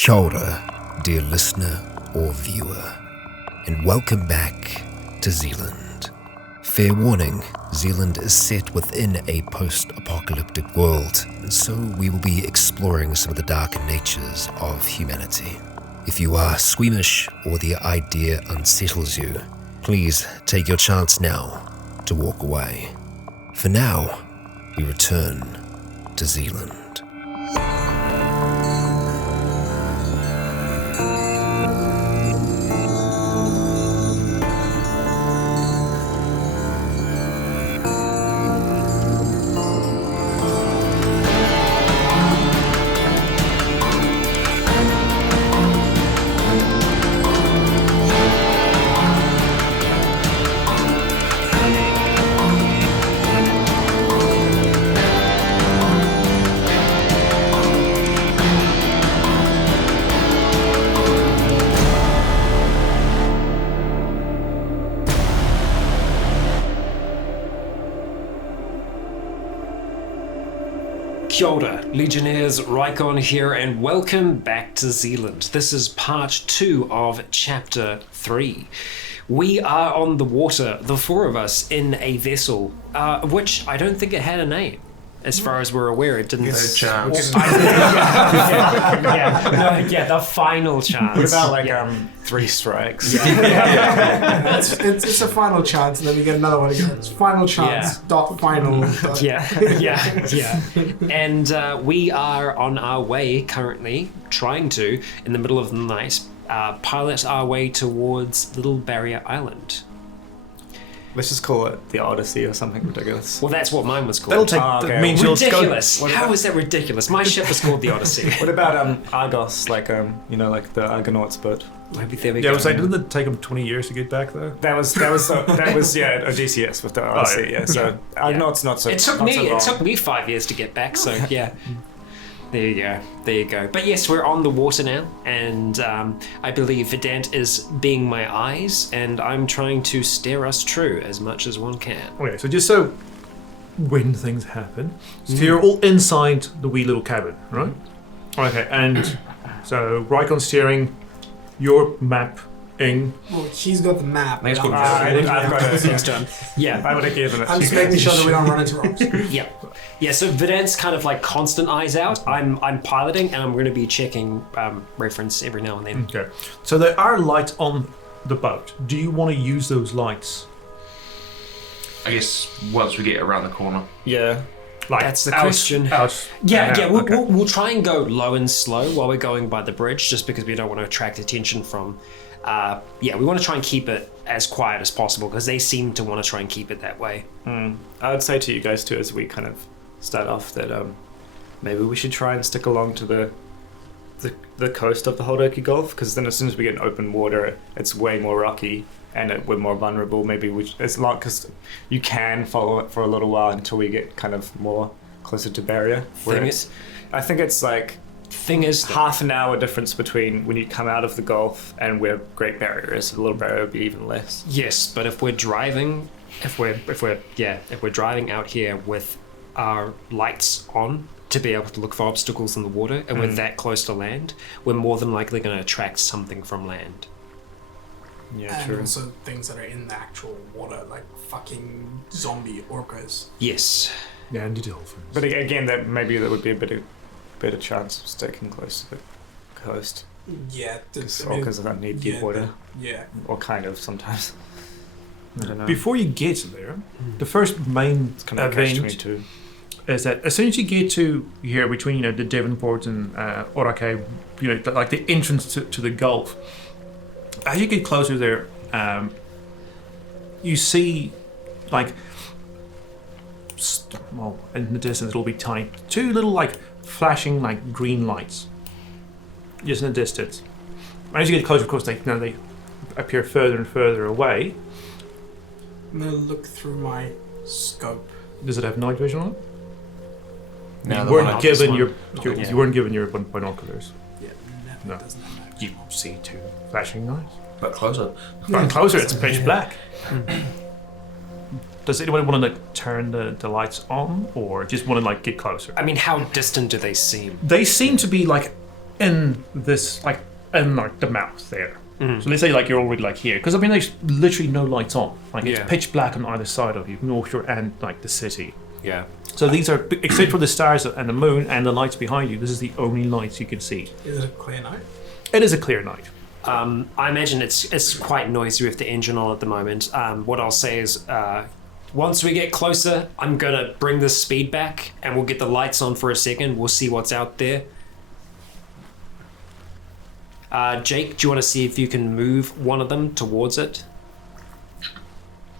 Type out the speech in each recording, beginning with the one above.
Kia ora, dear listener or viewer, and welcome back to Zealand. Fair warning, Zealand is set within a post-apocalyptic world, and so we will be exploring some of the darker natures of humanity. If you are squeamish or the idea unsettles you, please take your chance now to walk away. For now, we return to Zealand. Kia ora, Legionnaires, Rycon here, and welcome back to Zealand. This is part 2 of chapter 3. We are on the water, the four of us, in a vessel, which I don't think it had a name. As far as we're aware, it didn't. No chance. The final chance. What about three strikes? It's a final chance, and then we get another one again. It's final chance. Dot final. Yeah. And we are on our way currently, trying to, in the middle of the night, pilot our way towards Little Barrier Island. Let's just call it the Odyssey or something ridiculous. Well, that's what mine was called. That'll take. okay. Means you'll go. Ridiculous. How is that ridiculous? My ship was called the Odyssey. What about Argos, like the Argonauts boat? Maybe there we Yeah, go. I was like, didn't it take them 20 years to get back though? That was Odysseus with the Odyssey. Yeah, so Argonauts not so. It took not me. so long. It took me 5 years to get back. So yeah. There you go. But yes, we're on the water now, and I believe Vedant is being my eyes, and I'm trying to steer us true as much as one can. Okay, so just so when things happen, so you're all inside the wee little cabin, right? Okay, and so Rycon steering, your map in. Well, he's got the map. I've but got it. Next time. Yeah. I would have given it. I'm just making sure that we don't run into rocks. Yeah, so Vedant's kind of like constant eyes out. I'm piloting, and I'm going to be checking reference every now and then. Okay, so there are lights on the boat. Do you want to use those lights? I guess once we get around the corner. Yeah. Like That's the out- question. out- We'll try and go low and slow while we're going by the bridge, just because we don't want to attract attention from. We want to try and keep it as quiet as possible because they seem to want to try and keep it that way. I would say to you guys too, as we kind of start off, that maybe we should try and stick along to the coast of the Holdoki Gulf, because then as soon as we get in open water, it's way more rocky and we're more vulnerable. Maybe it's not, because you can follow it for a little while until we get kind of more closer to barrier. I think it's like half an hour difference between when you come out of the Gulf and where Great Barrier is. The Little Barrier would be even less. Yes, but if we're driving, if we're driving out here with our lights on to be able to look for obstacles in the water, and we're that close to land, we're more than likely going to attract something from land. Yeah, And true. also things that are in the actual water, like fucking zombie orcas. Yes. Yeah, and the dolphins. But again, that would be a better chance of sticking close to the coast. Yeah. Because orcas don't need deep water. Yeah. Or kind of sometimes. I don't know. Before you get there, the first main It's kind of catch event 22. is that as soon as you get to here between the Devonport and Orake, like the entrance to the Gulf, as you get closer there, you see like in the distance it'll be tiny, two little like flashing like green lights just in the distance. As you get closer, of course, they appear further and further away. I'm gonna look through my scope. Does it have night vision on it? No, you the weren't one given off your, this your one. you weren't given your binoculars. Yeah, No. doesn't have that. You see two flashing lights. But closer. Getting closer, it's pitch black. Does anyone want to like turn the lights on, or just want to like get closer? I mean, how distant do they seem? They seem to be like in this, like, in like the mouth there. So let's say like you're already like here, because I mean there's literally no lights on. Like it's pitch black on either side of you, North Shore and like the city. Yeah. So these are, except for the stars and the moon and the lights behind you, this is the only lights you can see. Is it a clear night? It is a clear night. I imagine it's quite noisy with the engine on at the moment. What I'll say is, once we get closer, I'm gonna bring the speed back, and we'll get the lights on for a second. We'll see what's out there. Jake, do you want to see if you can move one of them towards it?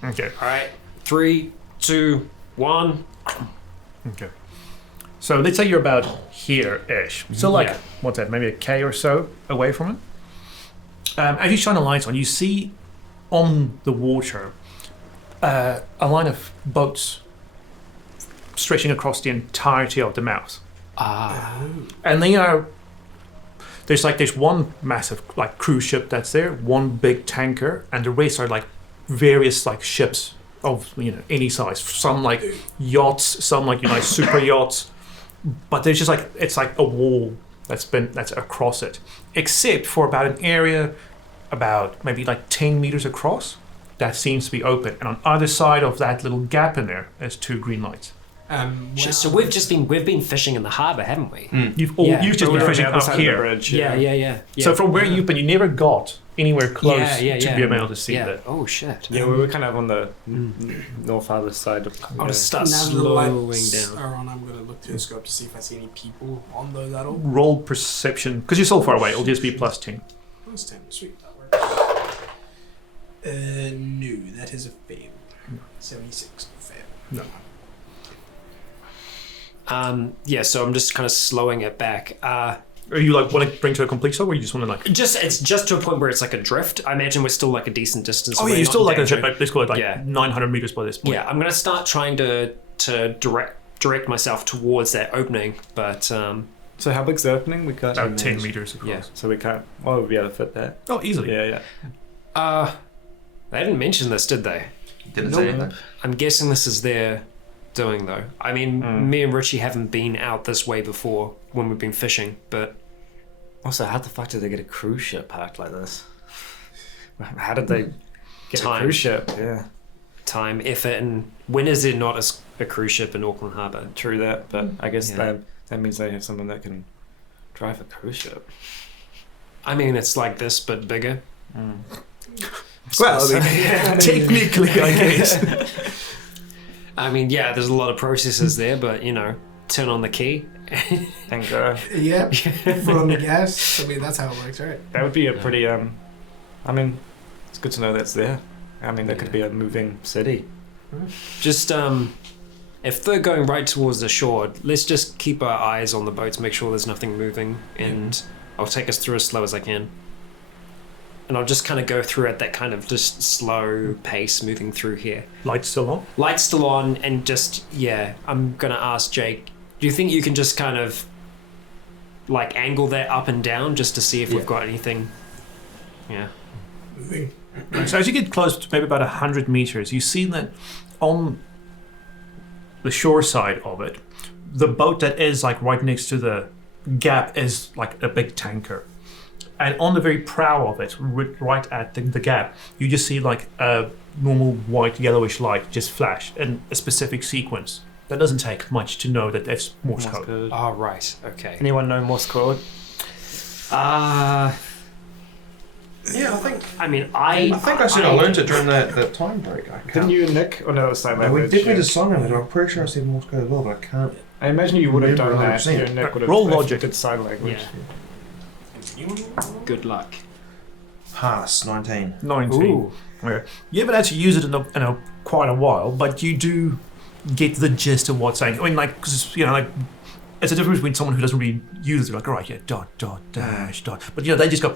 Okay. All right. 3, 2, 1. Okay. So let's say you're about here-ish. So like, what's that, maybe a K or so away from it? As you shine the lights on, you see on the water a line of boats stretching across the entirety of the mouth. And they are, there's one massive like cruise ship that's there, one big tanker, and the rest are like various like ships of any size. Some like yachts, some like super yachts. But there's just like, it's like a wall that's across it, except for about an area about maybe like 10 meters across that seems to be open, and on either side of that little gap in there, there's 2 green lights. So we've been fishing in the harbour, haven't we? You've just been fishing up here. Yeah. So from where you've been, you never got anywhere close to be able to see that. Oh shit. Yeah, we were kind of on the north harbour side of. I'll just start Now the slowing lights down. are on, I'm going to look through the scope to see if I see any people on those at all. Roll perception, because you're so far away. It'll just be plus 10. Plus 10, sweet, that works. No, that is a fail. 76, fail. No. So I'm just kind of slowing it back. Are you like want to bring to a complete stop, or you just want to like? It's just to a point where it's like a drift. I imagine we're still like a decent distance. Oh away, yeah, you're not still like danger. let's call it like 900 meters by this point. Yeah, I'm gonna start trying to direct myself towards that opening, but So how big's the opening? We can't. About 10 meters across. Yeah. So we can't. Well, we'll be able to fit that. Oh, easily. Yeah. they didn't mention this, did they? Didn't say anything. I'm guessing this is their doing though. I mean, me and Richie haven't been out this way before when we've been fishing, but Also, how the fuck did they get a cruise ship parked like this? How did they get Time. a cruise ship? Yeah, time, effort, and when is there not a cruise ship in Auckland Harbour? true that. But I guess Yeah. that means they have someone that can drive a cruise ship. I mean, it's like this but bigger. Well, I mean, technically, I guess. I mean, yeah, there's a lot of processes there, but turn on the key. And go. Yeah, foot on the gas. I mean, that's how it works, right? That would be a pretty. I mean, it's good to know that's there. I mean, that could be a moving city. Just if they're going right towards the shore, let's just keep our eyes on the boats, make sure there's nothing moving, and I'll take us through as slow as I can. And I'll just kind of go through at that kind of just slow pace, moving through here. Lights still on? Lights still on, and just, I'm going to ask Jake, do you think you can just kind of, like, angle that up and down just to see if we've got anything? Yeah. Moving. So as you get close to maybe about 100 meters, you see that on the shore side of it, the boat that is like right next to the gap is like a big tanker. And on the very prow of it, right at the gap, you just see like a normal white yellowish light just flash in a specific sequence. That doesn't take much to know that that's Morse code. Oh, right. Okay. Anyone know Morse code? Yeah, I think I I said I learned it during the time break. I Didn't can't. you and Nick? Oh no, it was sign No, we language. definitely did sign language. I'm pretty sure I said Morse code as well, but I can't. I imagine you would have done Remember that. 100%. You and Nick would have. Roll logic. Did sign language. Good luck. Pass 19. 19. Ooh. Yeah. You haven't actually used it in quite a while, but you do get the gist of what's saying. I mean, like, cause, like, it's a difference between someone who doesn't really use it, like, all right, yeah, dot, dot, dash, dot. But, they just go,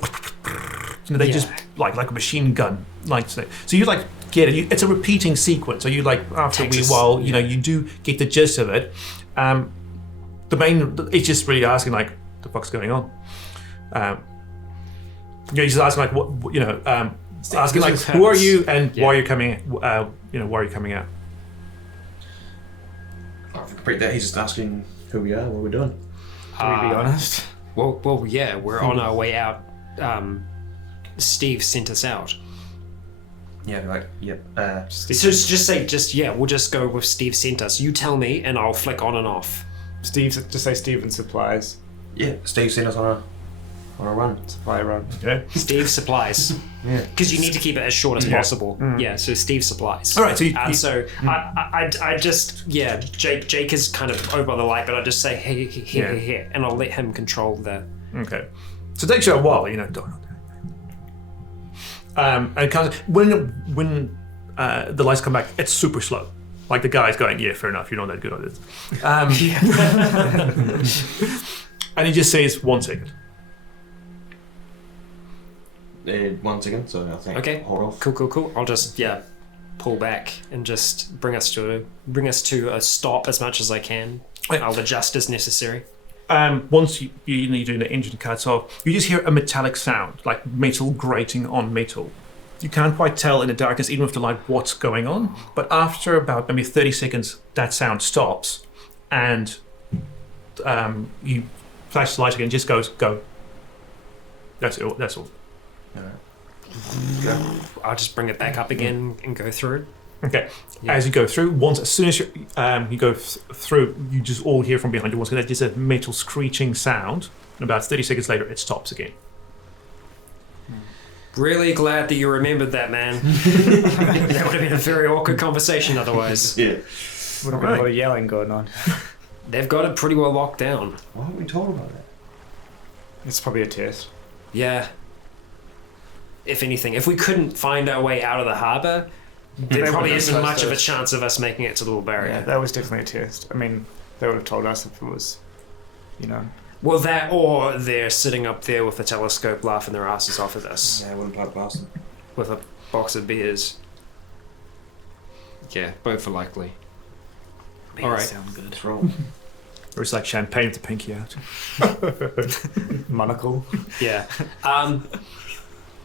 they just, like a machine gun, like, so you, like, get it. It's a repeating sequence. So you, like, after a wee while, you do get the gist of it. It's just really asking, like, the fuck's going on? He's asking, like, what, asking, like, who are you and why are you coming, why are you coming out? I forget that. He's just asking who we are, what we're doing. Can we be honest? Well, yeah, we're on our way out. Steve sent us out. Yeah, So just say, we'll just go with Steve sent us. You tell me, and I'll flick on and off. Just say Steven supplies. yeah. Steve sent us on a run. Supply run. Okay. Steve supplies. Yeah. Because you need to keep it as short as possible. Yeah, so Steve supplies. All right, so I just, Jake is kind of over by the light, but I just say, hey, here, and I'll let him control the... Okay. So it takes you a while, and kind of when the lights come back, it's super slow. Like the guy's going, yeah, fair enough, you're not that good at this. And he just says 1 second. 1 second, so I think. Okay. Hold off. Cool. I'll just pull back and just bring us to a stop as much as I can. I'll adjust as necessary. Once you do the engine cuts off, you just hear a metallic sound, like metal grating on metal. You can't quite tell in the darkness, even with the light, what's going on. But after about maybe 30 seconds, that sound stops, and you flash the light again. Just goes go. That's all. I'll just bring it back up again and go through. Okay. Yeah. As you go through, as soon as you go through, you just all hear from behind you. Once again, just a metal screeching sound. And about 30 seconds later, it stops again. Really glad that you remembered that, man. That would have been a very awkward conversation otherwise. Yeah. Would have been a lot of yelling going on. They've got it pretty well locked down. Why haven't we told about that? It's probably a test. Yeah. If anything, if we couldn't find our way out of the harbour, there probably isn't much of a chance of us making it to the little barrier. Yeah, that was definitely a test. I mean, they would have told us if it was, Well, that or they're sitting up there with a telescope laughing their asses off at us Yeah, I wouldn't play past them. with a box of beers. Yeah, both are likely. All right. Sound good. What's wrong? Or it's like champagne with the pinky out. Monocle. Yeah.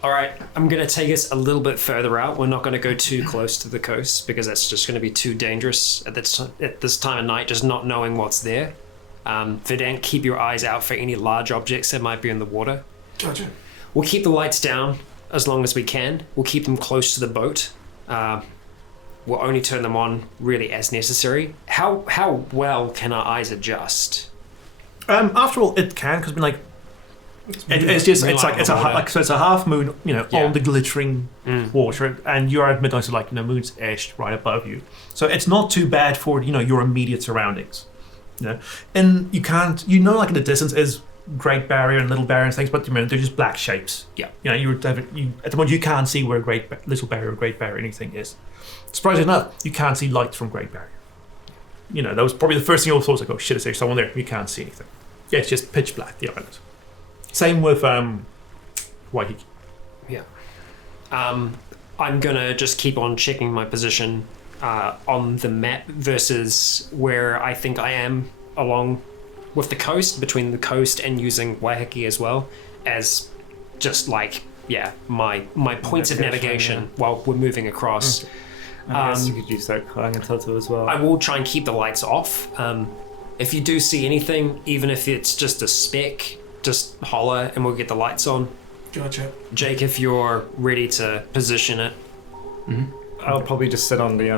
All right, I'm going to take us a little bit further out. We're not going to go too close to the coast because that's just going to be too dangerous at this time of night, just not knowing what's there. Verdant, keep your eyes out for any large objects that might be in the water. Gotcha. We'll keep the lights down as long as we can. We'll keep them close to the boat. We'll only turn them on really as necessary. How well can our eyes adjust? After all, it can, because it's a half moon, on the glittering water, and you're at midnight, so moon's etched right above you. So it's not too bad for your immediate surroundings. And you can't, in the distance is Great Barrier and Little Barrier and things, but they're just black shapes. Yeah. At the moment you can't see where Little Barrier or Great Barrier anything is. Surprisingly enough, you can't see lights from Great Barrier. That was probably the first thing you all thought, like, oh shit, is there someone there? You can't see anything. Yeah, it's just pitch black, the island. Same with Waiheke. Yeah. I'm gonna just keep on checking my position on the map versus where I think I am along with the coast, between the coast and using Waiheke as well as just my points of navigation while we're moving across. I guess you could use that Kalangatatu as well. I will try and keep the lights off. If you do see anything, even if it's just a speck, just holler and we'll get the lights on. Gotcha. Jake, if you're ready to position it. I'll probably just sit on the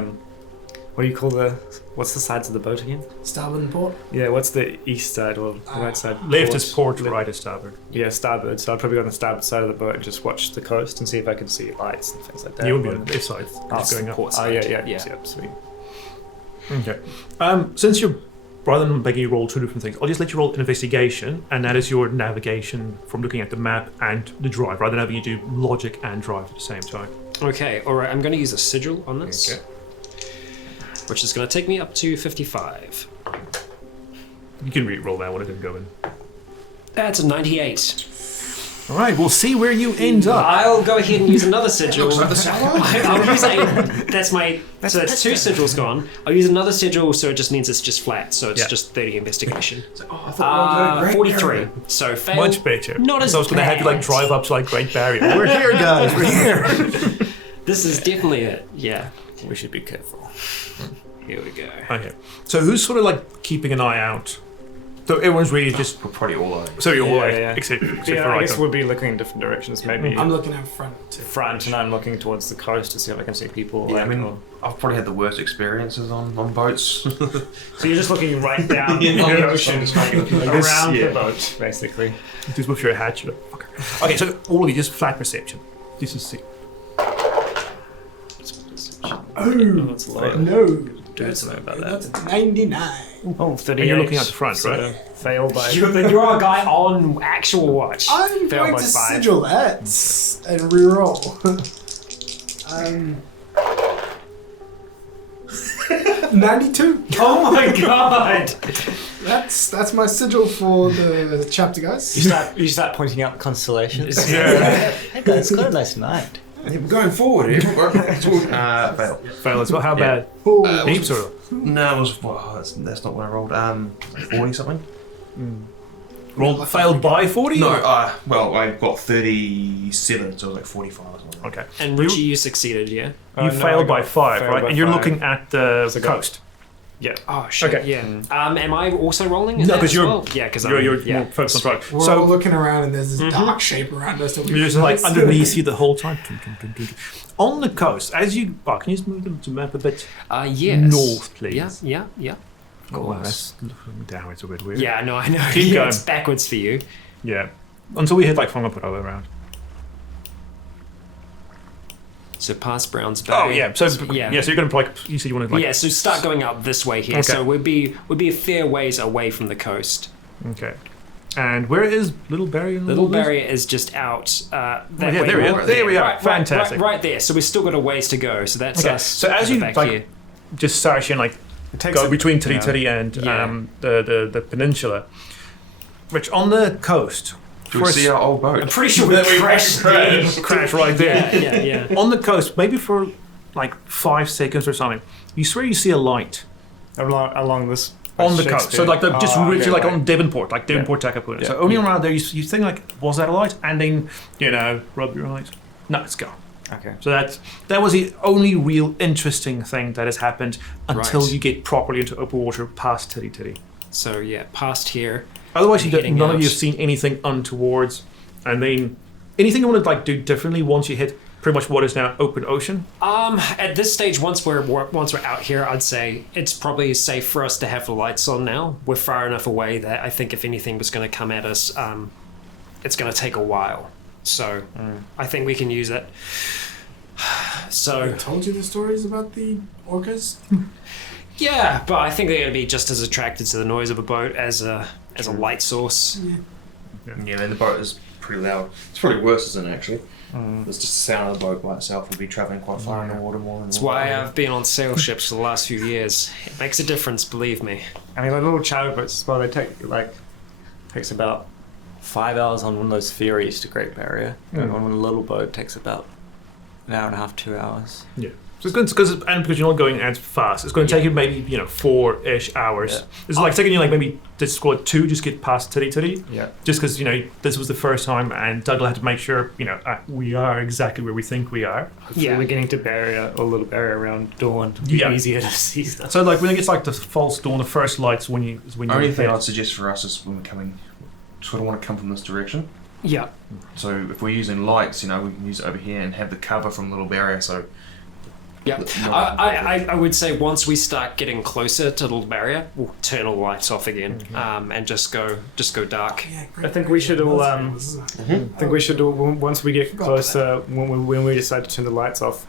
what's the sides of the boat again? Starboard and port. Yeah, what's the east side or the right side? Left is port, right is starboard. Yeah, starboard. So I'll probably go on the starboard side of the boat and just watch the coast and see if I can see lights and things like that. You will be on the left side. Going up. Port Oh, side. yeah, sweet. Okay. Since you're, rather than making you roll two different things, I'll just let you roll an investigation, and that is your navigation from looking at the map and the drive, rather than having you do logic and drive at the same time. Okay, alright, I'm going to use a sigil on this. Okay. Which is going to take me up to 55. You can re-roll that one, it didn't go in. That's a 98. All right, we'll see where you end up. I'll go ahead and use another sigil. Looks like the sour. I'll use so that's two sigils gone. I'll use another sigil, so it just means it's just flat, so it's just 30 investigation. I thought we were 43. So fail. Much better. Not as So I was going to have you drive up to Great Barrier. We're here, guys. We're here. This is definitely it. Yeah. We should be careful. Here we go. Okay. So who's sort of keeping an eye out So everyone's really just. We're probably all over. So you're all Yeah. except Yeah, for I guess Rycon. we'll be looking in different directions. Maybe I'm looking out front. To front, and I'm looking towards the coast to see if I can see people. Yeah, I like, mean, or- I've probably had the worst experiences on boats. So you're just looking right down in the ocean, around the boat, basically. Just with your hatch. You're like, fucker. Okay, so all of you just flat perception. This is see. Oh, that's low. No. Don't know about that. That's 99. Oh, 38. And you're looking at the front, right? Fail by. You're a guy on actual watch. I'm Failed going by to 5. sigil that and reroll. 92. Oh my god! That's my sigil for the chapter, guys. You start pointing out constellations. Hey guys, it's got a nice night. We're going forward here. Fail. Fail as well. How bad? Oh, Heaps or? No, it was. Well, that's not what I rolled. 40 something. Roll failed by 40? No, well, I got 37, so it was like 45 or something. Okay. And Richie, you succeeded, yeah? You No, failed I by got 5, failed right? by And you're 5. looking at the So I got- coast. Yeah. Oh shit! Okay. Yeah. Am I also rolling? No, because you're because you're yeah. more focused on road. we're all So looking around and there's this dark shape around us. you're just like underneath you the whole time. On the coast, as you can you just move the map a bit Yes. north, please? Yeah. Of Oh, course. that's looking down. It's a bit weird. Yeah, no, I know. Keep Yeah, going. it's backwards for you. Yeah. Until we hit like Whangaparaoa around. So past Brown's Bay. Oh yeah. So yeah. So you're gonna like you said you wanted like Yeah, so start going up this way here. Okay. So we'd be a fair ways away from the coast. okay. And where is Little Barrier? In the Little wilderness? Barrier is just out. That yeah, way there we more. are. There we are. Right, Fantastic. Right there. So we've still got a ways to go. So that's Okay. us. So as at the you back like here. just start and like It takes go a- between yeah. Tiri Tiri and Yeah. the peninsula, which on the coast. Do we see our old boat? I'm pretty sure we crashed there. Crash right there. Yeah. On the coast, maybe for like 5 seconds or something, you swear you see a light along this. on the coast. So like just Oh, literally okay, like right. on Devonport, like Devonport Takapuna. Yeah. So only around there you think like, was that a light? And then rub your eyes. No, it's gone. Okay. So that was the only real interesting thing that has happened until Right. you get properly into open water past Tiri Tiri. So yeah, past here. Otherwise, Heading none of out. you have seen anything untowards. And then anything you want to like do differently once you hit pretty much what is now open ocean. At this stage, once we're out here, I'd say it's probably safe for us to have the lights on now. We're far enough away that I think if anything was going to come at us, it's going to take a while. So I think we can use it. I So told you the stories about the orcas. yeah, but I think they're going to be just as attracted to the noise of a boat as a light source. Yeah, and the boat is pretty loud. It's probably worse, isn't it, actually? It's just the sound of the boat by itself would be travelling quite far in the water more. That's why I've been on sail ships for the last few years. It makes a difference, believe me. I mean, like little charter boats as well. They takes about 5 hours on one of those ferries to Great Barrier, and on a little boat takes about an hour and a half, 2 hours. Yeah. So it's going because you're not going as fast, it's going to take you maybe 4-ish hours. Yeah. It's like taking you like maybe this squad 2 just get past Tiri Tiri. Yeah. Just because this was the first time, and Doug had to make sure we are exactly where we think we are. Yeah. We're getting to Barrier or Little Barrier around dawn. It'll be Yeah. easier to see stuff. So like when it gets like the false dawn, the first lights when you Only thing I'd suggest for us is when we're coming, sort of want to come from this direction. Yeah. So if we're using lights, we can use it over here and have the cover from Little Barrier. So Yeah, I would say once we start getting closer to Little Barrier, we'll turn all the lights off again, and just go dark. I think we should all. I think we should all. Once we get closer, when we decide to turn the lights off,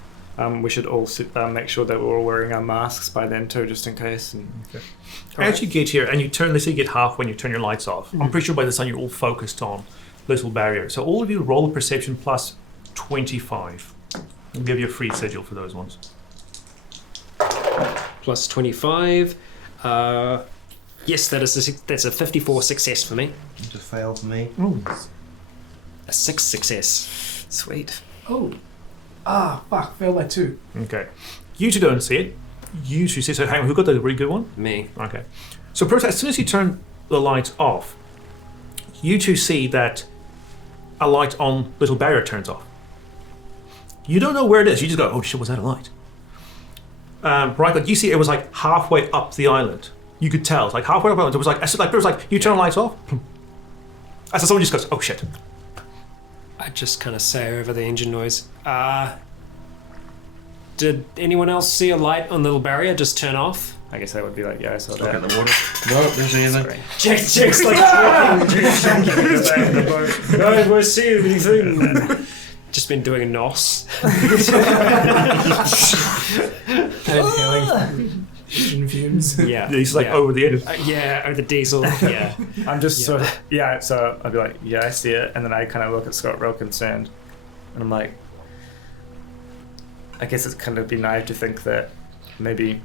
we should all make sure that we're all wearing our masks by then too, just in case. And As you get here and you turn, let's say you get half when you turn your lights off. I'm pretty sure by this time you're all focused on Little Barrier. So all of you roll a perception plus 25. I'll give you a free sigil for those ones. Plus 25. Yes, that's a 54 success for me. it's a fail for me. A 6 success. Sweet. Oh. Fuck. Failed by 2. Okay. You two don't see it. You two see it. So hang on, who got the really good one? Me. Okay. So first, as soon as you turn the lights off, you two see that a light on Little Barrier turns off. You don't know where it is. You just go, oh shit, was that a light? Right, but you see it was like halfway up the island. you could tell, like halfway up, it was like you turn the lights off. As someone just goes, "Oh shit!" I just kind of say over the engine noise, did anyone else see a light on the little barrier just turn off? I guess that would be like, yeah, I saw Look at that. the water. No, there's anything. Jake's like, no, we're seeing anything. Just been doing a NOS. Inhaling engine fumes. Yeah. He's like over the edge. Yeah, or the diesel. Yeah. I'm just sort of, so I'd be like, yeah, I see it. And then I kind of look at Scott real concerned. And I'm like, I guess it's kind of be naive to think that maybe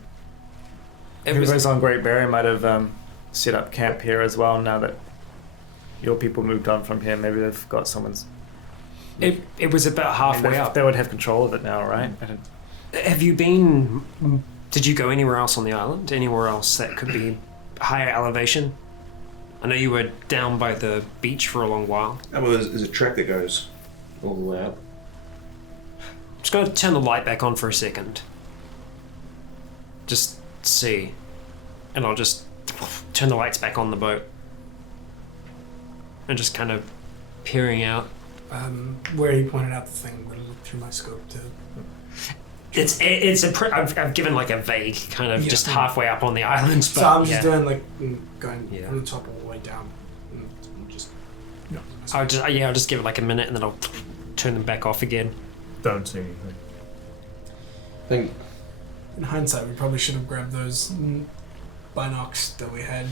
whoever's on Great Barrier might have set up camp here as well now that your people moved on from here. Maybe they've got someone's... It was about halfway up. They would have control of it now, right? Have you been... Did you go anywhere else on the island? Anywhere else that could be higher elevation? I know you were down by the beach for a long while. Well, there's a track that goes all the way up. I'm just going to turn the light back on for a second. Just see. And I'll just turn the lights back on the boat. And just kind of peering out. Where he pointed out the thing, but I looked through my scope to... I've given like a vague kind of just halfway up on the island. But So I'm just doing like going Yeah. from the top all the way down. And just... I'll just give it like a minute and then I'll turn them back off again. Don't see anything. I think In hindsight, we probably should have grabbed those binocs that we had.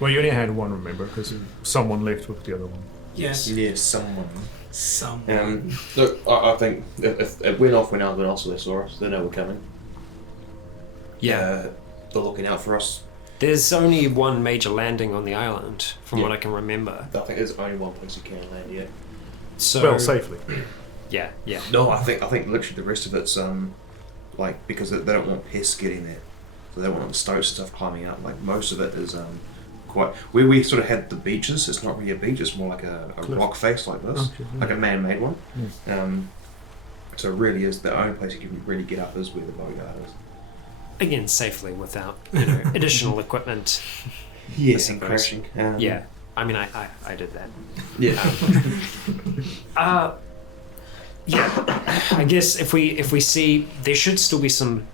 Well, you only had one, remember, because someone left with the other one. Yes. yes, someone. Someone. Look, I think if it went off when anyone else saw us, they know we're coming. Yeah. They're looking out for us. There's only one major landing on the island, from what Yeah. I can remember. I think there's only one place you can land yet. So Well, safely. Yeah. No, I think literally the rest of it's like because they don't want pests getting there, so they don't want the stoats and stuff climbing up. Like most of it is quite where we sort of had the beaches. It's not really a beach; it's more like a rock face like this, like a man-made one. So it really is the only place you can really get up is where the boatyard is. Again, safely without additional equipment. Yes, I and suppose. crashing. Yeah. I mean, I did that. Yeah. Yeah. I guess if we see there should still be some.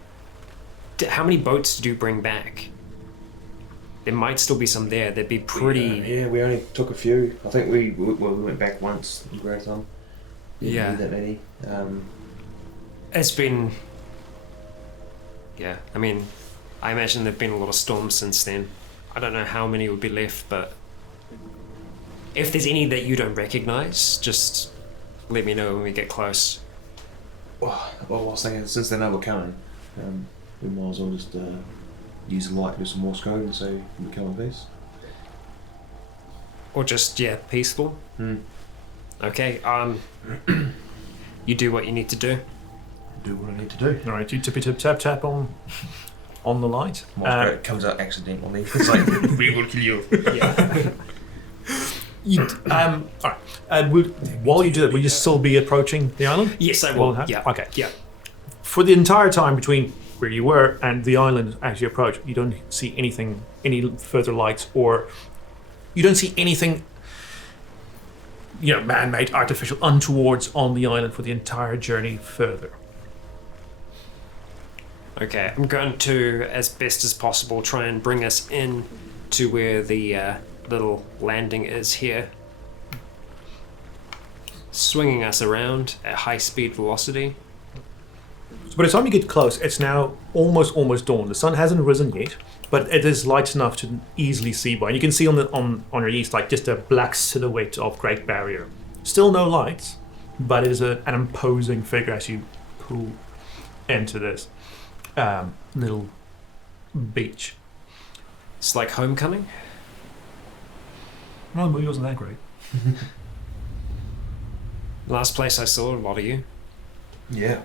How many boats did you bring back? There might still be some there. They'd be pretty. Yeah, we only took a few. I think we went back once in Rycon. Yeah. Not that many. It's been. Yeah, I mean, I imagine there've been a lot of storms since then. I don't know how many would be left, but if there's any that you don't recognize, just let me know when we get close. Well, I was thinking since they know we're coming, we might as well just use the light, do some Morse code, and say we come in peace. Or just, peaceful. Okay, you do what you need to do. Do what I need to do. All right, you tippy tip tap tap on the light. Morse code comes out accidentally. It's like we will kill you. Yeah. All right. While you do that, will you still be approaching the island? Yes, I will. Well, Yeah. Okay. Yeah. For the entire time between where you were and the island as you approach, you don't see anything, any further lights, or you don't see anything, man-made, artificial, untowards on the island for the entire journey further. Okay, I'm going to, as best as possible, try and bring us in to where the little landing is here. Swinging us around at high speed velocity. So by the time you get close, it's now almost dawn. The sun hasn't risen yet, but it is light enough to easily see by. And you can see on your east, like just a black silhouette of Great Barrier. Still no lights, but it is an imposing figure as you pull into this little beach. It's like homecoming. Well, the movie wasn't that great. Last place I saw a lot of you. Yeah.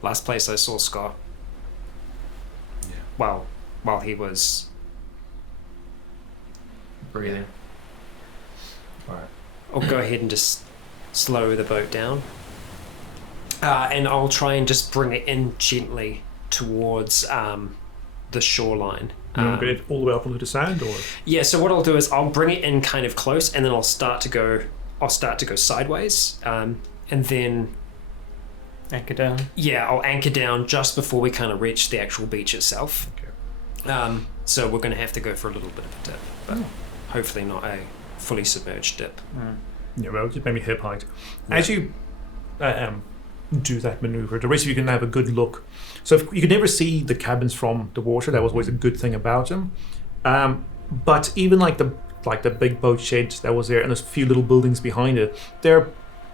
Last place I saw Scott. Yeah. Well, while he was Breathing. Alright. I'll go ahead and just slow the boat down. And I'll try and just bring it in gently towards the shoreline. You want to get it all the way up onto the sand, or Yeah, so what I'll do is I'll bring it in kind of close, and then I'll start to go sideways, and then Anchor down. yeah, I'll anchor down just before we kind of reach the actual beach itself. So we're going to have to go for a little bit of a dip, but hopefully not a fully submerged dip. yeah, well, just maybe hip height. As you do that maneuver, the rest of you can have a good look. So you could never see the cabins from the water. That was always a good thing about them. But even like the big boat shed that was there, and there's a few little buildings behind it, they're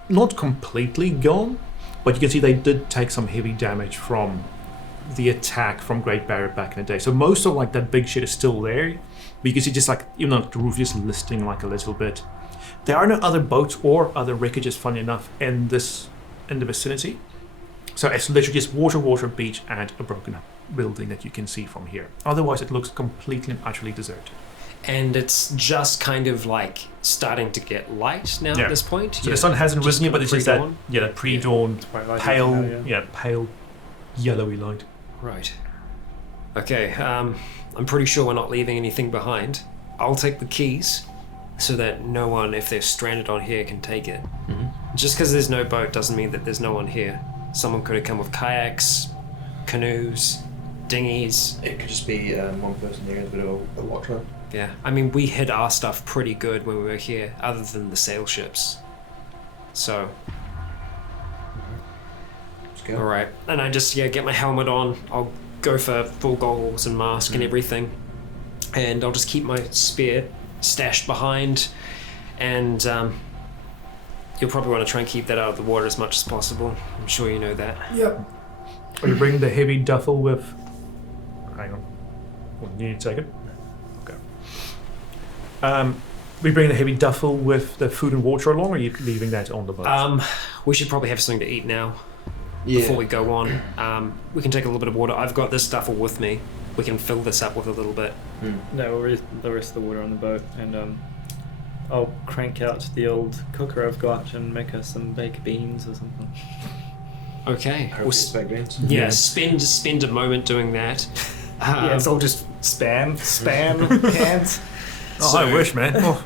not completely gone, but you can see they did take some heavy damage from the attack from Great Barrier back in the day. So most of like that big shit is still there, but you can see just like even though the roof just listing like a little bit. There are no other boats or other wreckages, funny enough, in the vicinity. So it's literally just water, beach, and a broken up building that you can see from here. Otherwise, it looks completely and utterly deserted. And it's just kind of like starting to get light now at this point. So the sun hasn't risen yet, but it's just that pre-dawn. that pre-dawn Quite pale, now, pale yellowy light. Right. Okay, I'm pretty sure we're not leaving anything behind. I'll take the keys so that no one, if they're stranded on here, can take it. Just because there's no boat doesn't mean that there's no one here. Someone could have come with kayaks, canoes, dinghies. It could just be one person there, a bit of a watcher. Yeah, I mean, we hid our stuff pretty good when we were here, other than the sail ships. So, Let's go. alright. And I just, get my helmet on. I'll go for full goggles and mask and everything. And I'll just keep my spear stashed behind. And you'll probably want to try and keep that out of the water as much as possible. I'm sure you know that. Yep. Are you bringing the heavy duffel with... Hang on. Well, you need a second. Okay. We bring the heavy duffel with the food and water along, or are you leaving that on the boat? We should probably have something to eat now before we go on. We can take a little bit of water. I've got this duffel with me. We can fill this up with a little bit. No, we'll raise the rest of the water on the boat, and I'll crank out the old cooker I've got and make us some baked beans or something. Okay. Baked beans. Yeah, spend a moment doing that. Yeah, it's all just spam cans. Oh, I wish, man. Oh,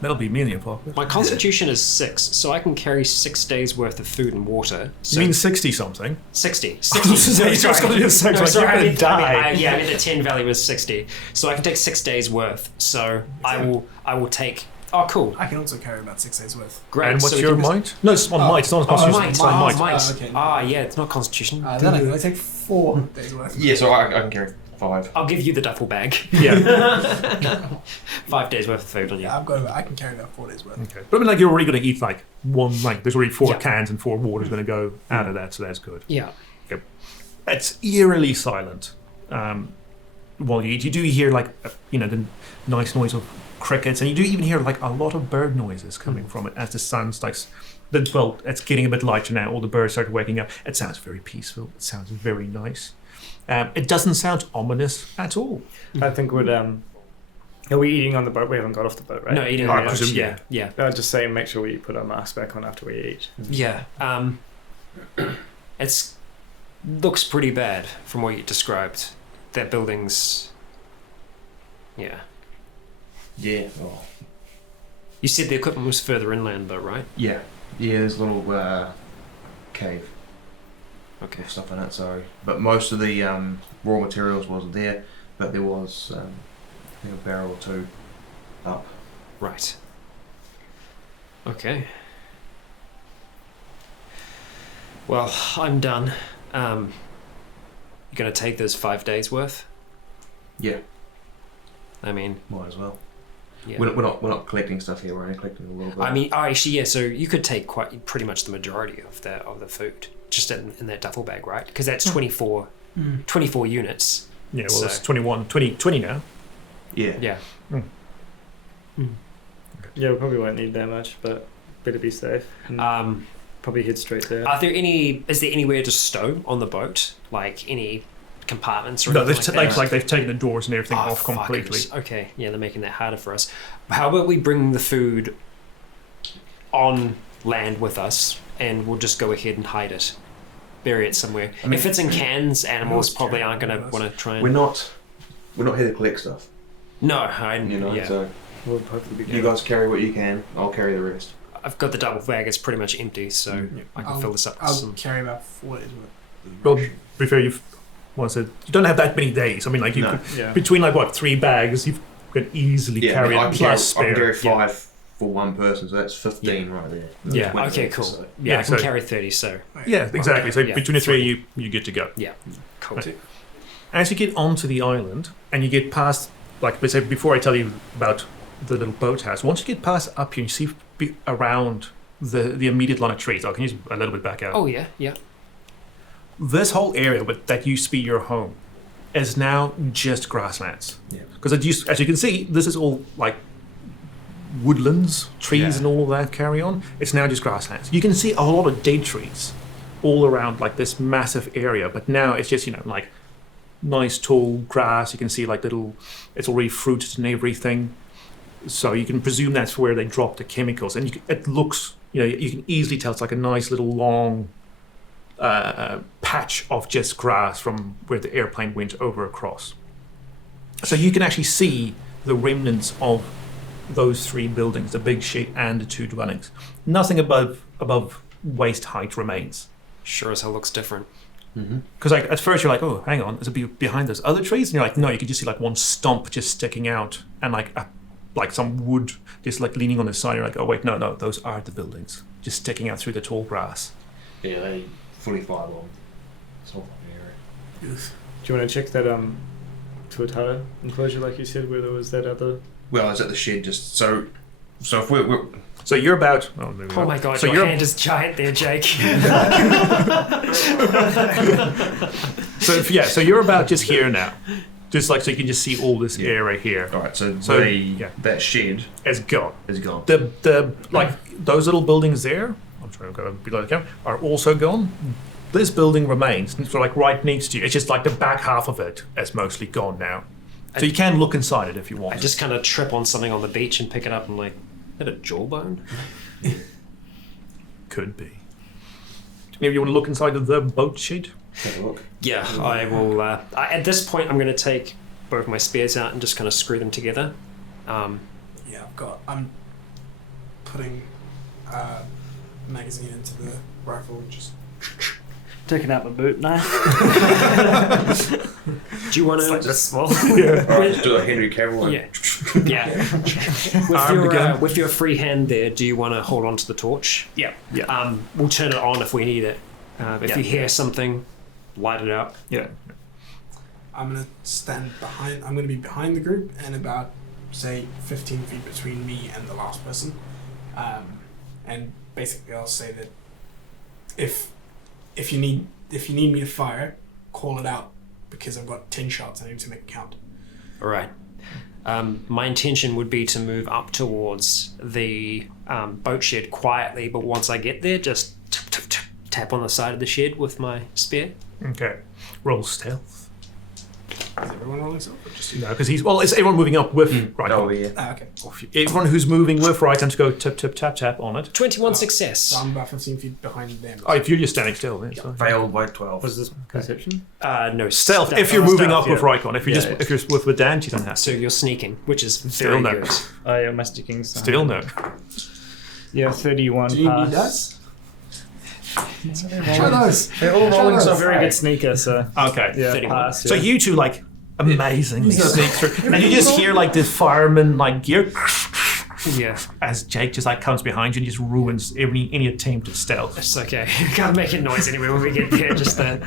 that'll be me in your pocket. My constitution is 6, so I can carry 6 days worth of food and water. So You mean 60-something? 60. You're just going to do 6, like sorry, you're going to die. I mean the 10 value is 60. So I can take 6 days worth. So I will take... Oh, cool. I can also carry about 6 days worth. Great. And what's so your might? No, it's on might. It's not on constitution. It's on might. might. Oh, okay. Yeah, it's not constitution. Then I can only take 4 days worth. Yeah, so I can carry 5. I'll give you the duffel bag. Yeah. 5 days worth of food on you. Yeah, I can carry about 4 days worth. Okay. But I mean, like, you're already going to eat, like, one, like, there's already 4 Yeah. cans and 4 waters going to go out of that, so that's good. Yeah. It's eerily silent while you eat. You do hear, like, the nice noise of crickets, and you do even hear, like, a lot of bird noises coming from it as the sun starts... Well, it's getting a bit lighter now. All the birds start waking up. It sounds very peaceful. It sounds very nice. It doesn't sound ominous at all. I think are we eating on the boat? We haven't got off the boat, right? No, eating I on the presume, boat. Yeah. I'll just say make sure we put our masks back on after we eat. Yeah. It's looks pretty bad from what you described. That building's... Yeah. Yeah. Oh. You said the equipment was further inland though, right? Yeah. Yeah, there's a little cave Okay. with stuff in it, so... But most of the raw materials wasn't there, but there was I think a barrel or 2 up. Right. Okay. Well, I'm done. You gonna take those 5 days worth? Yeah, I mean, might as well. yeah. We're not collecting stuff here, we're only collecting a little bit. I mean, actually, yeah. So you could take pretty much the majority of the food just in that duffel bag, right? Because that's 24 units. Yeah, well, So- it's 20 now. Yeah. Yeah. Yeah, we probably won't need that much, but better be safe. And probably head straight there. Is there anywhere to stow on the boat? Like any compartments or No, anything they've taken the doors and everything off fuck completely. it. Okay, yeah, they're making that harder for us. How about we bring the food on land with us, and we'll just go ahead and hide it, bury it somewhere. I mean- if it's in cans, animals probably aren't going to want to try and... We're not we're not here to collect stuff. No, So We'll hopefully be you guys carry what you can. I'll carry the rest. I've got the double bag. It's pretty much empty, so I can fill this up with I'll some. carry about 4 days worth. Well, to be fair, you don't have that many days. I mean, like, between, like, what, 3 bags, you can easily carry I it can plus carry, I spare. can carry 5 for one person, so that's 15 right there. Yeah. 20, Okay. Cool. so- Yeah, I can so- carry 30. So Yeah, exactly. So Yeah, between the 3 of you, you're good to go. cool. Right. As you get onto the island and you get past, like, let's say, before I tell you about the little boathouse, once you get past up here, you see around the immediate line of trees. I can use a little bit back out. Oh yeah. This whole area that used to be your home is now just grasslands. Yeah. Because as you can see, this is all like woodlands, trees, and all of that carry on. It's now just grasslands. You can see a lot of dead trees all around like this massive area, but now it's just, like nice tall grass. You can see like it's already fruited and everything. So you can presume that's where they drop the chemicals. And it looks, you can easily tell it's like a nice little long patch of just grass from where the airplane went over across. So you can actually see the remnants of those 3 buildings, the big shed and the 2 dwellings. Nothing above waist height remains. Sure as hell looks different. Because like at first you're like, oh, hang on, is it behind those other trees? And you're like, no, you can just see like one stump just sticking out, and like some wood just like leaning on the side. You're like, oh wait, no, those are the buildings just sticking out through the tall grass. Yeah, they fully firebomb. It's whole fucking area. Do you want to check that Tuatara enclosure, like you said, where there was that other? Well, it's at the shed. Just so if we're So you're about. Oh my god, so your you're, hand is giant there, Jake. So you're about just here now, just like so you can just see all this area here. all right. So yeah. that shed It's gone. is gone. The like those little buildings there. I'm trying to go below the camera. Are also gone. This building remains. It's like right next to you. It's just like the back half of it is mostly gone now. So you can look inside it if you want. I just kind of trip on something on the beach and pick it up and like, is that a jawbone? Could be. Maybe you want to look inside of the boat shed? Take a look. Yeah, I will. At this point, I'm going to take both my spears out and just kind of screw them together. I'm putting a magazine into the rifle. Just Taking out my boot knife. Do you want It's like to? this small. All right, just do a Henry Cavill. Yeah. With your free hand there, do you want to hold on to the torch? Yeah. We'll turn it on if we need it. If you hear something, light it up. Yeah. I'm gonna stand behind. I'm gonna be behind the group and about say 15 feet between me and the last person. And basically, I'll say that if you need me to fire, call it out because I've got 10 shots. I need to make it count. All right. My intention would be to move up towards the boat shed quietly, but once I get there, just tap on the side of the shed with my spear. Okay. Roll stealth. Is everyone rolling self or just you? No, because it's everyone moving up with Rycon. Oh yeah. Okay. Everyone who's moving with Rycon to go tap tap tap tap on it. 21 success. So I'm about 15 feet behind them. Oh, if you're just standing still, then it's fine. Failed by 12. Was this perception? No, Stealth. If you're moving up with Stealth, Rycon, if you're with Dan, you don't have So to. you're sneaking, which is Still very no. good. Oh yeah, my sticking. Still no. Yeah, 31 Do you need pass. dice? Show those. They're all rolling those. so very good sneaker, so Okay. yeah, 31. pass. So yeah. you two like amazingly sneak through, and you just hear like the fireman like gear Yeah, as Jake just like comes behind you and just ruins any attempt at stealth. it's okay. Can't make a noise anyway when we get there. Just the.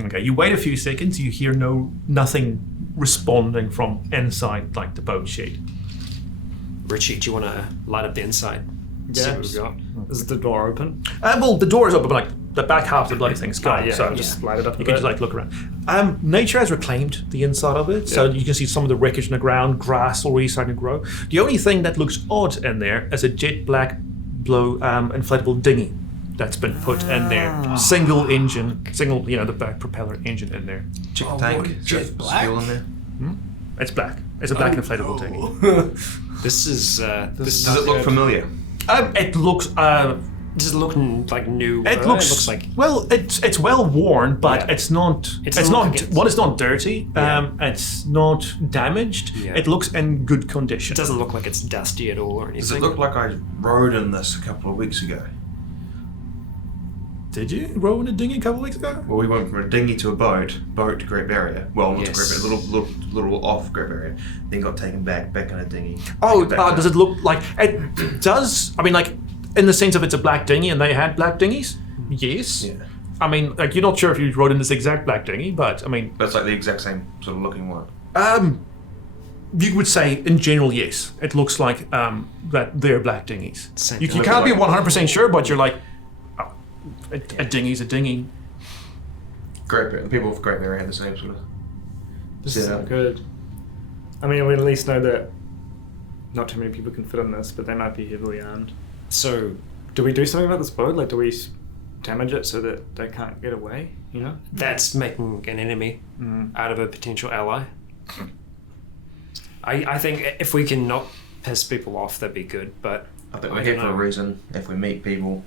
Okay, you wait a few seconds. You hear nothing responding from inside like the boat shed. Richie, do you want to light up the inside? See Yeah. what we've got. Is the door open? Well, the door is open, but like the back half of the bloody thing's gone. Yeah, so just light it up. you can just like look around. Nature has reclaimed the inside of it, so you can see some of the wreckage in the ground, grass already starting to grow. The only thing that looks odd in there is a jet black blow inflatable dinghy that's been put in there. Single, the back propeller engine in there. Chicken Oh, tank. what, jet black? Still in there. It's black. It's a black inflatable dinghy. This is. Does it look familiar? It looks Does it look like new? It looks like well. It's well worn, but Yeah. it's not. It It's doesn't look not. like it's- One, it's not dirty. Yeah. It's not damaged. Yeah. It looks in good condition. it doesn't look like it's dusty at all or anything. Does it look like I rode in this a couple of weeks ago? Did you row in a dinghy a couple of weeks ago? Well, we went from a dinghy to a boat to Great Barrier. Well, not Yes. to Great Barrier, little off Great Barrier. Then got taken back in a dinghy. Oh, Taken back does it look like it does? I mean, like in the sense of it's a black dinghy, and they had black dinghies. Yes. Yeah, I mean, like you're not sure if you rode in this exact black dinghy, but I mean, but it's like the exact same sort of looking one. you would say in general, yes. It looks like that they're black dinghies. Same You thing. can't be Looks like- 100% sure, but you're like, oh, a dinghy's a dinghy. Great Barrier. The people of Great Barrier had the same sort of. This Yeah. isn't good. I mean, we at least know that not too many people can fit on this, but they might be heavily armed. So Do we do something about this boat? Like, do we damage it so that they can't get away? You know? that's making an enemy out of a potential ally. I think if we can not piss people off, that'd be good. But I think I we're here don't for a know. reason. If we meet people,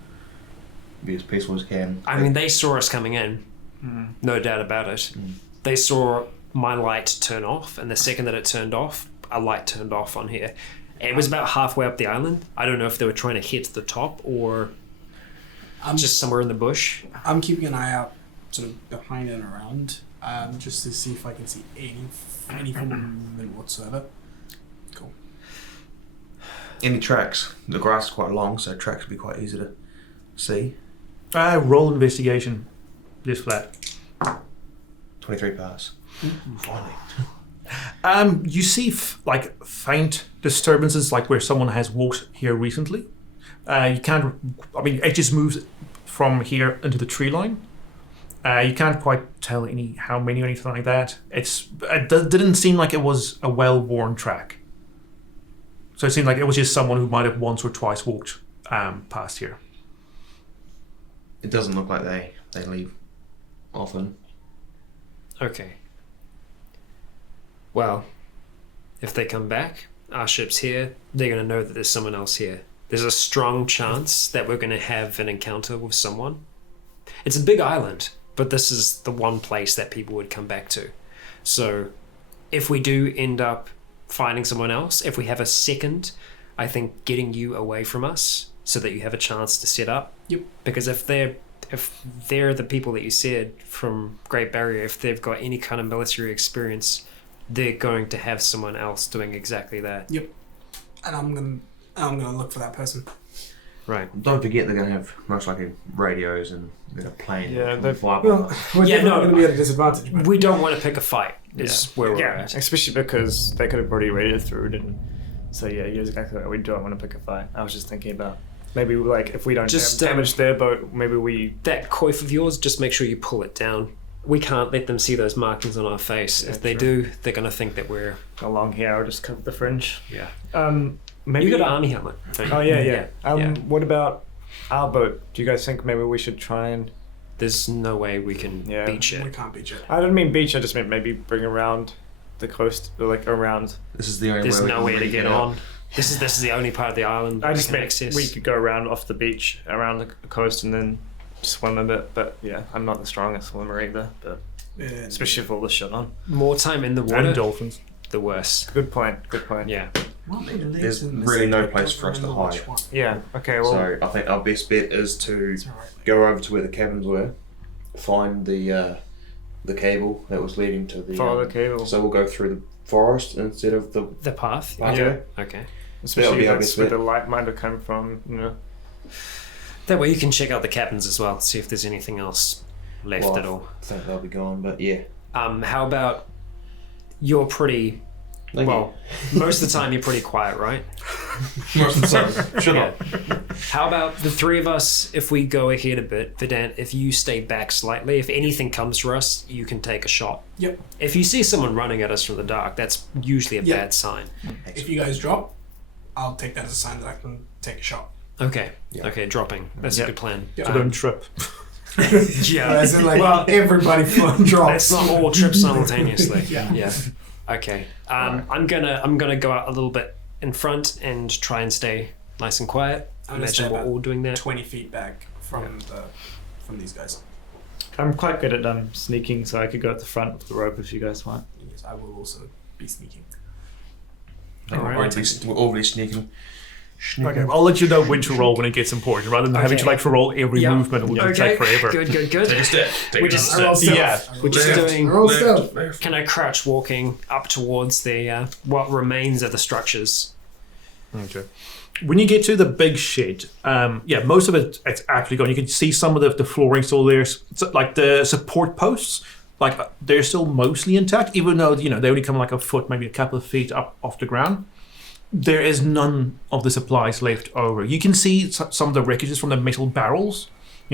be as peaceful as can. I mean, they saw us coming in, no doubt about it. They saw my light turn off, and the second that it turned off, a light turned off on here. It was about halfway up the island. I don't know if they were trying to hit the top or I'm just somewhere in the bush. I'm keeping an eye out, sort of behind and around, just to see if I can see any form of movement whatsoever. Cool. Any tracks? The grass is quite long, so tracks would be quite easy to see. Roll investigation. Just flat. 23 pass. Finally. You see like faint disturbances, like where someone has walked here recently. You can't. I mean, it just moves from here into the tree line. You can't quite tell how many or anything like that. It didn't seem like it was a well-worn track. So it seemed like it was just someone who might have once or twice walked past here. It doesn't look like they leave often. Okay. Well, if they come back, our ship's here, they're going to know that there's someone else here. There's a strong chance that we're going to have an encounter with someone. It's a big island, but this is the one place that people would come back to. So if we do end up finding someone else, if we have a second, I think getting you away from us so that you have a chance to set up. Yep. Because if they're the people that you said from Great Barrier, if they've got any kind of military experience, they're going to have someone else doing exactly that. Yep. And I'm gonna look for that person. Right. Don't forget they're going to have most likely radios and they're going to plane. Yeah, and they've- fly Well, we're Yeah, definitely no, going to be at a disadvantage. But We don't want to pick a fight, is where we're Yeah, at. especially because they could have already raided through it. And so, yeah, you're exactly right. We don't want to pick a fight. I was just thinking about maybe, like, if we don't Just, damage their boat, maybe we... That coif of yours, just make sure you pull it down. We can't let them see those markings on our face. Yeah, If they true. do, they're going to think that we're... along here, I'll just cover the fringe. Yeah. Maybe... You got an army helmet. don't you? Oh, yeah. Yeah. What about our boat? Do you guys think maybe we should try and... There's no way we can Yeah. beach we it. can't beat you. I didn't mean beach, I just meant maybe bring around the coast, or like around... This is the only There's way we no can way to really get out. on. This is the only part of the island I we just can meant access. we could go around off the beach, around the coast, and then swim a bit. But yeah, I'm not the strongest swimmer either, but especially with all this shit on. More time in the And water, dolphins. the worse. Good point. Yeah. There's really no place for us to hide. Yeah. Okay. Well. So I think our best bet is to It's alright. go over to where the cabins were, find the cable that was leading to the... Follow the cable. So we'll go through the forest instead of the... The path? Okay. Okay. Especially be our that's best where bet. the light might have come from. You know. That way you can check out the cabins as well, see if there's anything else left Well, at all. I think they'll be gone, but yeah. How about you're pretty... Thank well, most of the time you're pretty quiet, right? Most of the time. Shut Yeah. up. How about the three of us, if we go ahead a bit, Vedant, if you stay back slightly, if anything comes for us, you can take a shot. Yep. If you see someone running at us from the dark, that's usually a Yeah. bad sign. If you guys drop, I'll take that as a sign that I can take a shot. Okay. Yeah. Okay, dropping. That's Yeah. a good plan. Yeah. So don't trip. Yeah. As in, like, Well, everybody drops. let's not all trip simultaneously. Yeah. Yeah. Okay. I'm gonna go out a little bit in front and try and stay nice and quiet. I'm gonna imagine stay we're about all doing that. 20 feet back from these guys. I'm quite good at sneaking, so I could go at the front with the rope if you guys want. Yes, I will also be sneaking. Alright. We're already sneaking. Okay, I'll let you know when to roll when it gets important, rather than having to like to roll every Yeah. movement. It will Okay, take forever. good. Take a step. We're just, Yeah. we're just doing Roll stealth. kind of crouch walking up towards the what remains of the structures. Okay. When you get to the big shed, most of it's actually gone. You can see some of the flooring still there. So, like the support posts, like they're still mostly intact, even though they only come like a foot, maybe a couple of feet up off the ground. There is none of the supplies left over. You can see some of the wreckages from the metal barrels.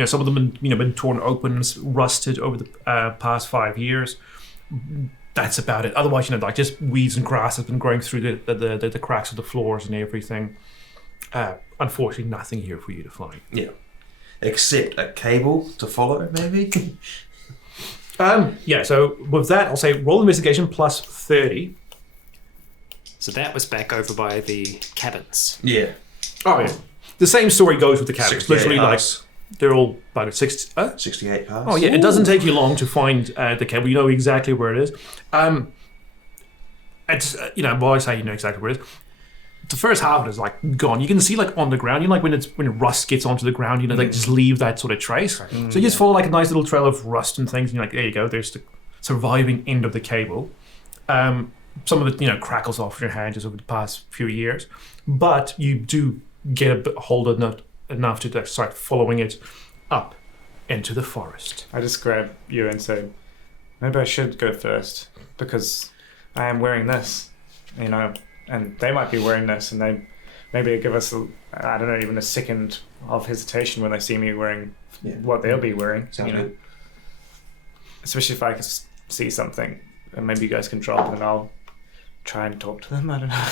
Some of them been torn open, and rusted over the past 5 years. That's about it. Otherwise, like just weeds and grass has been growing through the cracks of the floors and everything. Unfortunately, nothing here for you to find. Yeah. Except a cable to follow, maybe? So with that, I'll say roll investigation plus 30. So that was back over by the cabins. Yeah. Oh, yeah. The same story goes with the cabins. 68 Literally, pass. they're all about 60. 68 pass. Oh, yeah. It doesn't take you long to find the cable. You know exactly where it is. It's I say you know exactly where it is. The first half of it is like gone. You can see like on the ground. Like when rust gets onto the ground, they just leave that sort of trace. So you just follow like a nice little trail of rust and things, and you're like, there you go. There's the surviving end of the cable. Some of it, crackles off your hand just over the past few years, but you do get a bit hold of enough to start following it up into the forest. I just grab you and say, maybe I should go first because I am wearing this, and they might be wearing this, and they maybe give us even a second of hesitation when they see me wearing what they'll be wearing. Sounds good. Especially if I can see something, and maybe you guys can drop, and I'll try and talk to them. I don't know.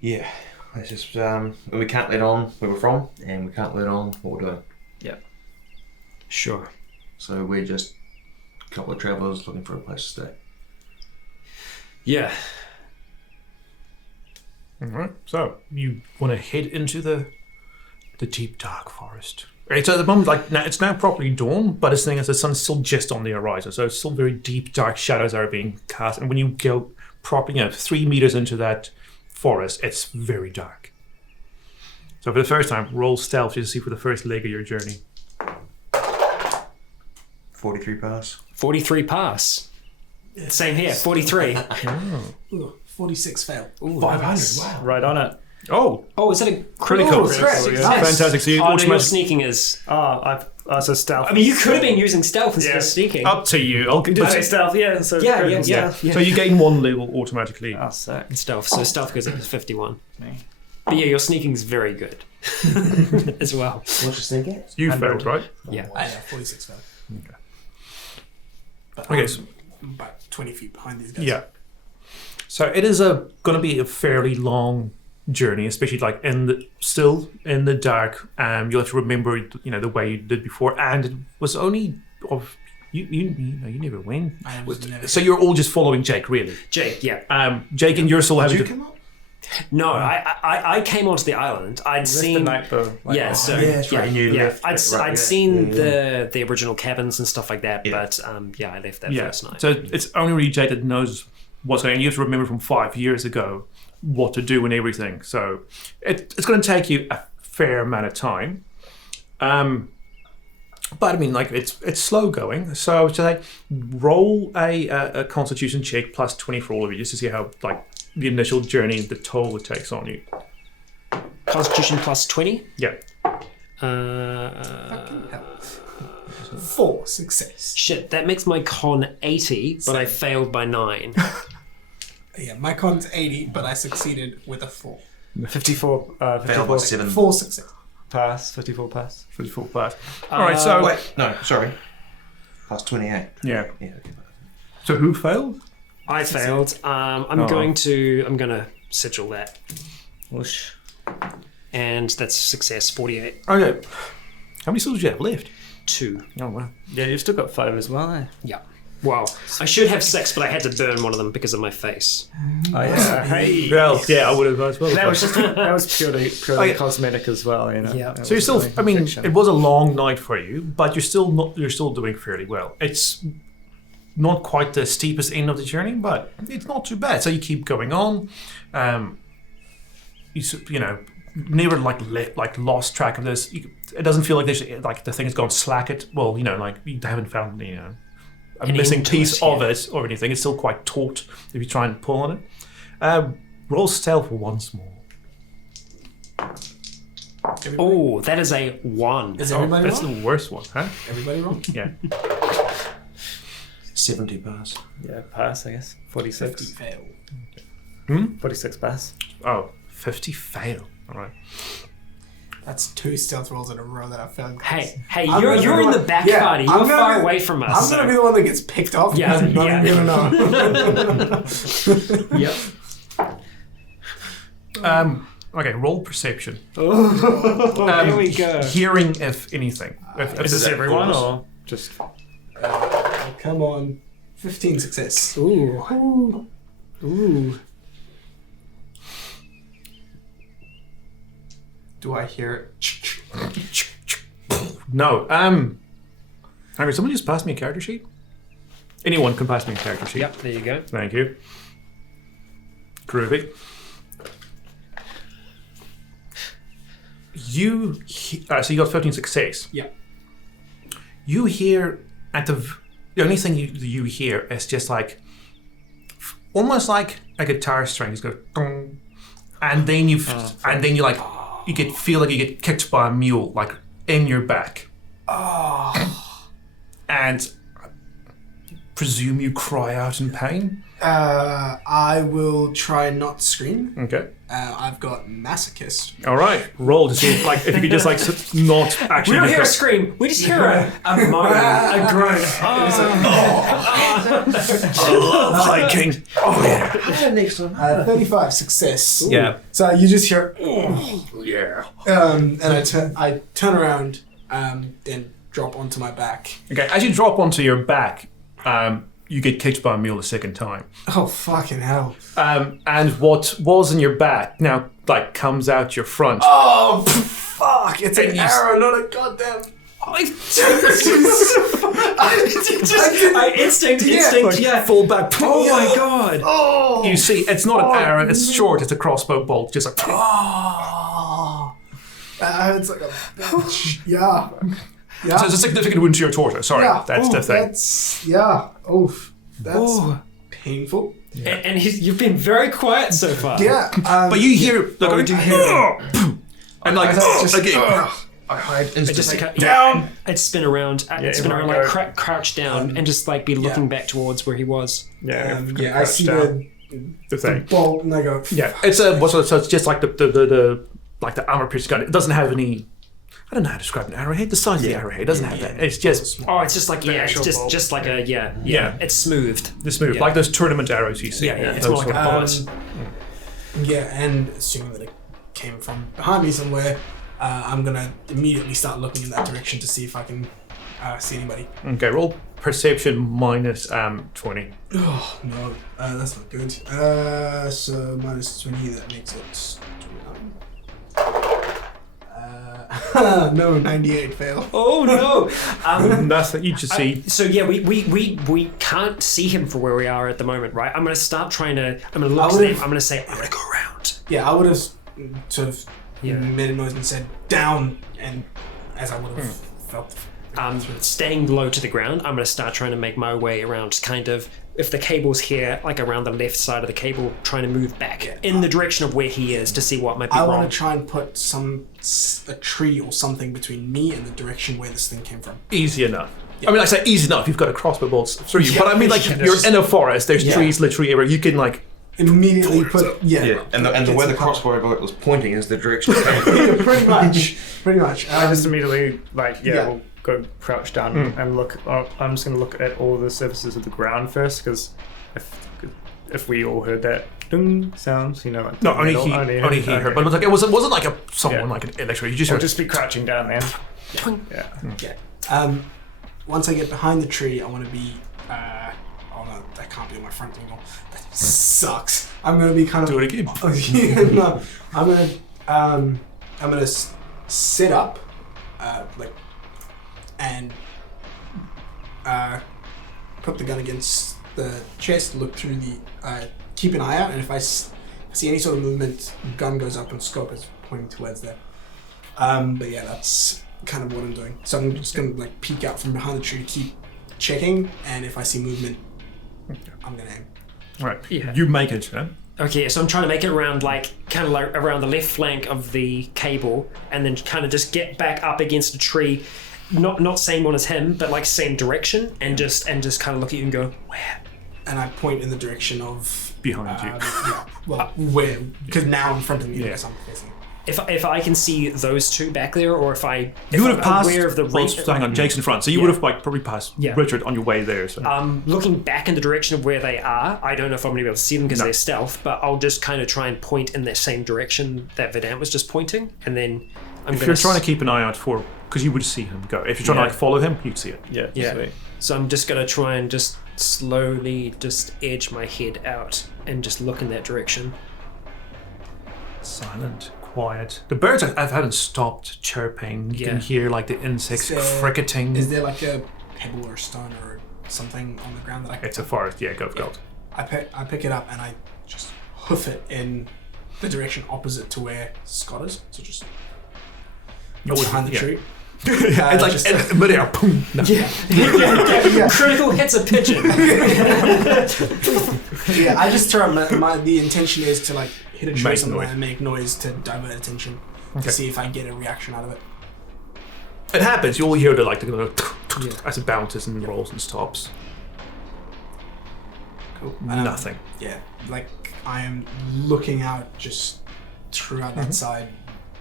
Yeah. It's just we can't let on where we're from, and we can't let on what we're doing. Yeah. Sure. So we're just a couple of travellers looking for a place to stay. Yeah. All right. So you want to head into the deep dark forest. Right. So at the moment, it's now properly dawn, but it's the sun's still just on the horizon, so it's still very deep, dark shadows are being cast. And when you go properly, 3 meters into that forest, it's very dark. So for the first time, roll stealth just to see for the first leg of your journey. 43 pass. 43 pass. Same here. 43. Ooh, 46 fail. Ooh, 500. nice. Wow. Right on it. Oh, Oh, is that a critical! critical? Yeah. Nice. Fantastic. So you Oh, no, your automatically sneaking is. So stealth. I mean, you could have been using stealth instead Yeah. of sneaking. up to you. Did I say stealth? Yeah. So Yeah. critical. So you gain 1 level automatically. Oh, sick. Stealth. So stealth goes up to 51. Me. But yeah, your sneaking's very good as well. What's your sneak? You 100. failed, right? Yeah. 46 fail. Okay. But Okay, I'm so- about 20 feet behind these guys. Yeah. So it is going to be a fairly long journey, especially still in the dark. You'll have to remember, the way you did before, and it was only of you never win. I was never. So you're all just following Jake, really. Jake, yeah. Jake, and you're still having Did to. you come up? No, I came onto the island. I'd seen. The night though. Yeah, so yeah, that's right. And you left. I'd Right, seen yeah. the original cabins and stuff like that, Yeah. but I left that Yeah. first night. So it's only really Jake that knows what's going on. You have to remember from 5 years ago what to do and everything. So it's going to take you a fair amount of time. But I mean, it's slow going. So I would say roll a Constitution check plus 20 for all of you, just to see how the initial journey, the toll it takes on you. Constitution plus 20. Yeah. Fucking hell. 4 success. Shit, that makes my con 80, but I failed by 9. Yeah, my con's 80, but I succeeded with a 4. 54. Failed by 54 7. 4 success. pass. 54 pass. 54 pass. All right. So Wait, no, sorry. Plus 28. yeah. Yeah, okay. So who failed? I failed. I'm going to sigil that, Whoosh. and that's success. 48. Okay. How many souls do you have left? 2. Oh wow. Yeah, you've still got 5 as well, eh? Yeah. Wow. I should have 6, but I had to burn one of them because of my face. Oh yeah. Hey. Well, yeah, I would have as well. That was purely cosmetic as well, you know. Yeah. That So you're was still. really I mean, fiction. it was a long night for you, but you're still doing fairly well. It's not quite the steepest end of the journey, but it's not too bad. So you keep going on. You know, never like lost track of this. It doesn't feel like there's like the thing has gone slack. Well, you know, like you haven't found a Any missing end to piece it, of it or anything. It's still quite taut if you try and pull on it. Roll stealth once more. Oh, that is a 1. Is everybody That's wrong? the worst one, huh? Everybody wrong? Yeah. 70 bars. Yeah, pass, I guess. 50 46. fail. 46 pass. Oh, 50 fail. All right. That's 2 stealth rolls in a row that I failed. Hey, I'm you're gonna be in the one- back yeah, party. I'm You're gonna far be- away from us. I'm gonna be the one that gets picked off. Yeah, I'm not yeah. even gonna know. Yep. Okay, roll perception. Here we go. Hearing, if anything. If Is this everyone or just? Come on. 15 success. Ooh. Ooh. Do I hear it? No. Harry, someone just passed me a character sheet? Anyone can pass me a character sheet. Yep, there you go. Thank you. Groovy. So you got 15 success. Yeah. You hear the only thing you hear is just like almost like a guitar string just go dong, and then you feel like you get kicked by a mule like in your back. And I presume you cry out in pain. I will try and not scream. Okay. I've got masochist. All right. Roll to see if you could just not actually. We don't hear a get- scream. We just hear a moan, a groan. I love hiking. Oh yeah. Next one. 35 success. Yeah. So you just hear, Yeah. and I turn around, then drop onto my back. Okay. As you drop onto your back, you get kicked by a mule a second time. Oh fucking hell! And what was in your back now comes out your front. Oh fuck! It's an And you- arrow, not a goddamn. Instinct, yeah. Full back. Oh my god. Oh. You see, it's not an arrow. It's short. It's a crossbow bolt. Just like. Oh. It's like a bitch. Yeah. Yeah. So it's a significant wound to your torso. Sorry, Yeah. that's Ooh, the thing. That's yeah. Oof. That's painful. And you've been very quiet so far. Yeah. But you hear we do hear and like just again. I hide It just instantly. down. I'd spin around. I'd spin it around, might like crouch down, and just like be looking back towards where he was. Yeah. yeah. I see the thing. bolt, and I go. Yeah, it's a so it's just like the like the armor piercing gun. It doesn't have any. I don't know how to describe an arrowhead. The size of the arrowhead doesn't have that. It's just Oh, it's just like it's actual bolt. just like a Yeah. It's smoothed. the smooth, Yeah. like those tournament arrows you see. Yeah, it's Those more like sort a of- bullet. Yeah, and assuming that it came from behind me somewhere, I'm gonna immediately start looking in that direction to see if I can see anybody. Okay, roll perception minus 20. Oh no, that's not good. So minus 20, that makes it 29. No, 98 fail. Oh no! Nothing. You just see. So yeah, we can't see him for where we are at the moment, right? I'm gonna start trying to. I'm gonna look I to them. would've- I'm gonna say, I'm gonna go around. Yeah, I would have sort of Yeah. made a noise and said down, and as I would have felt. Staying low to the ground, I'm gonna start trying to make my way around. Just kind of, if the cable's here, like around the left side of the cable, trying to move back in the direction of where he is to see what might be I wrong. want to try and put a tree or something between me and the direction where this thing came from. Easy enough. I mean, I say easy enough. You've got a crossbow bolts through you, but I mean, like you're in a forest. There's trees literally everywhere. You can like. Immediately put Yeah, and the way the crossbow bolt was pointing is the direction. pretty much. I just immediately Yeah. we'll go crouch down and look. I'm just gonna look at all the surfaces of the ground first, because if we all heard that ding sound, like No, only he okay. heard, but it was like it wasn't like someone Yeah. like an electric. You just I'll heard. just be crouching down then. Yeah. Yeah. Once I get behind the tree, I want to be Oh no, that can't be on my front anymore. That sucks. I'm gonna be kind of Do it again. no, I'm gonna sit up, and put the gun against the chest. Look through the. Keep an eye out, and if I see any sort of movement, gun goes up and scope is pointing towards there. But yeah, that's kind of what I'm doing. So I'm just gonna peek out from behind the tree, keep checking, and if I see movement, I'm gonna aim. Right. Yeah. You make it, huh? Okay, so I'm trying to make it around kind of around the left flank of the cable, and then kind of just get back up against a tree, not same one as him, but same direction, and just kind of look at you and go, where? And I point in the direction of Behind you. Yeah, well, where? Because now in front of me, Yeah. because I'm facing. If I can see those two back there, or if You would have I'm passed. aware of the Hang on, Jake's in front, so you would have probably passed Richard on your way there. So. looking back in the direction of where they are, I don't know if I'm going to be able to see them because No. they're stealth, but I'll just kind of try and point in that same direction that Verdant was just pointing, and then if you're trying to keep an eye out for, because you would see him go. If you're trying to follow him, you'd see it. Yeah. Sweet. So I'm just going to try and just slowly just edge my head out and just look in that direction. Silent, quiet. The birds haven't stopped chirping. You can hear the insects cricketing. Is there a pebble or stone or something on the ground that I can... It's a forest, goat. I pick it up and I just hoof it in the direction opposite to where Scott is. So just behind the tree. It's in midair, boom. No. Yeah. Critical hits a pigeon. Yeah, I just throw the intention is to hit a tree Make somewhere noise. and make noise to divert attention to see if I get a reaction out of it. It happens. You'll hear as it bounces and rolls and stops. Cool. Nothing. Yeah, I am looking out just throughout that side,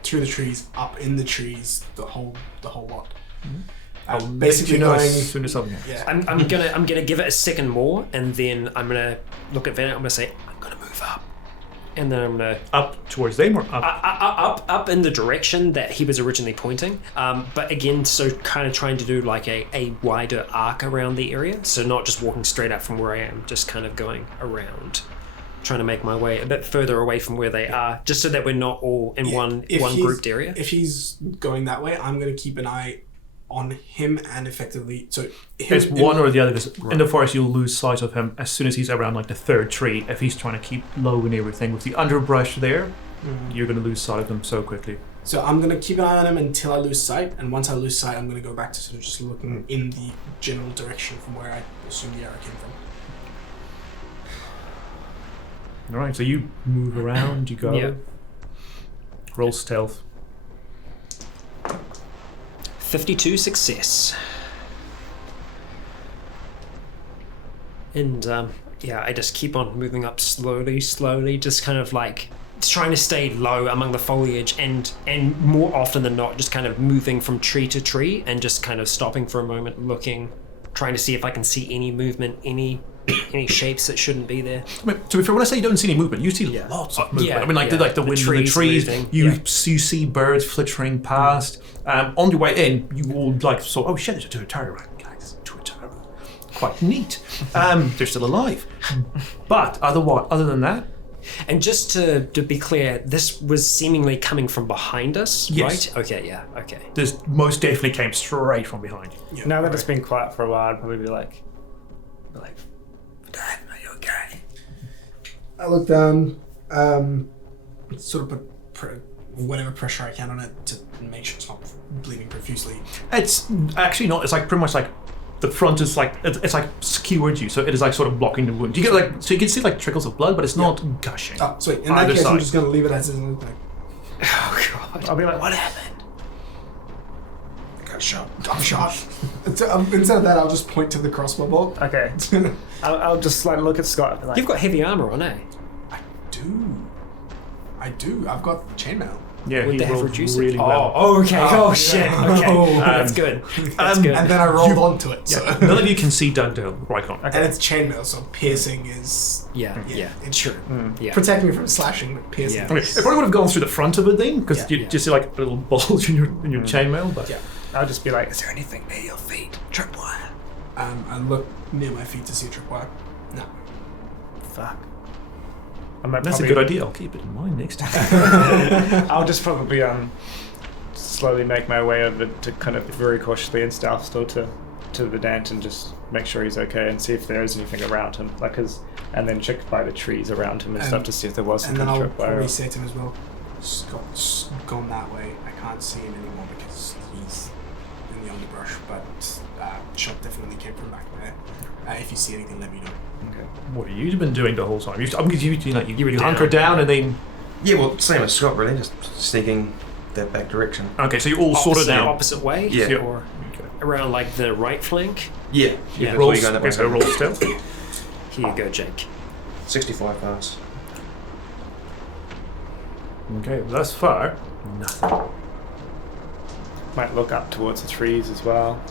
through the trees, up in the trees, the whole lot. I'll basically let you know going. as soon as something. Yeah. I'm gonna give it a second more, and then I'm gonna look at Van. I'm gonna say I'm gonna move up, and then I'm gonna Up towards them or up? up in the direction that he was originally pointing. But again, so kind of trying to do a wider arc around the area, so not just walking straight up from where I am, just kind of going around, trying to make my way a bit further away from where they are, just so that we're not all in one grouped area. If he's going that way, I'm going to keep an eye on him and effectively. So It's one or the other. Because in the forest, you'll lose sight of him as soon as he's around the third tree. If he's trying to keep low and everything with the underbrush there, you're going to lose sight of him so quickly. So I'm going to keep an eye on him until I lose sight, and once I lose sight, I'm going to go back to sort of just looking in the general direction from where I assume the arrow came from. All right, so you move around, you go. Yeah. Roll stealth. 52 success. And I just keep on moving up slowly, just kind of trying to stay low among the foliage, and more often than not, just kind of moving from tree to tree and just kind of stopping for a moment, looking, trying to see if I can see any movement, any shapes that shouldn't be there. I mean, to be fair, when I say you don't see any movement, you see lots of movement. Yeah, I mean, the wind in the trees. moving, You see birds flittering past. On your way in, you all oh shit, there's a tuatara right, guys. Tuatara. Quite neat. They're still alive. But other than that, And just to be clear, this was seemingly coming from behind us, Yes. right? Okay, yeah, okay. this most definitely came straight from behind you. Yeah, Now that it's been quiet for a while, I'd probably be like, Dad, are you okay? I look down, sort of put whatever pressure I can on it to make sure it's not bleeding profusely. It's actually not. It's pretty much the front is it's skewered you, so it is sort of blocking the wound. You get so you can see trickles of blood, but it's not gushing. Oh, sweet. In that Either case, I'm side. just going to leave it as it is. Oh, God. I'll be like, What happened? I got shot. I'm shot. Instead of that, I'll just point to the crossbow bolt. okay. I'll just look at Scott and be like, You've got heavy armor on, eh? I do. I've got chainmail. Yeah, Would he they have rolled reduced really it? well. Oh, okay. Oh, shit. yeah. Okay. Oh. That's good. That's good. And then I rolled onto it. So. Yeah, none of you can see down to Rycon. And it's chainmail, so piercing is... Yeah. it's true. Yeah. Protect me from slashing, but piercing Yeah. I mean, it probably would have gone through the front of it then, because Yeah. you just see a little bulge in your chainmail. But Yeah. I'll just be like, Is there anything near your feet? Tripwire. I look near my feet to see a tripwire. No. Fuck. I might That's a probably- good idea. I'll keep it in mind next time. I'll just probably slowly make my way over to kind of very cautiously in stealth still to the dent and just make sure he's okay and see if there is anything around him, and then check by the trees around him and stuff to see if there was some And then kind I'll of probably tripwire. say to him as well, gone that way. I can't see him anymore because he's in the underbrush, but shot definitely came from back there. If you see anything, let me know. Okay. What have you been doing the whole time? You were hunker down and then... Yeah, well, same as Scott, really, just sneaking that back direction. Okay, so you're all sorted out. Opposite way? Yeah. Or around like the right flank? Yeah. Yeah. Roll, Before you go that way. so roll stealth. Here you go, Jake. 65 pass. Okay, thus far, nothing. Might look up towards the trees as well.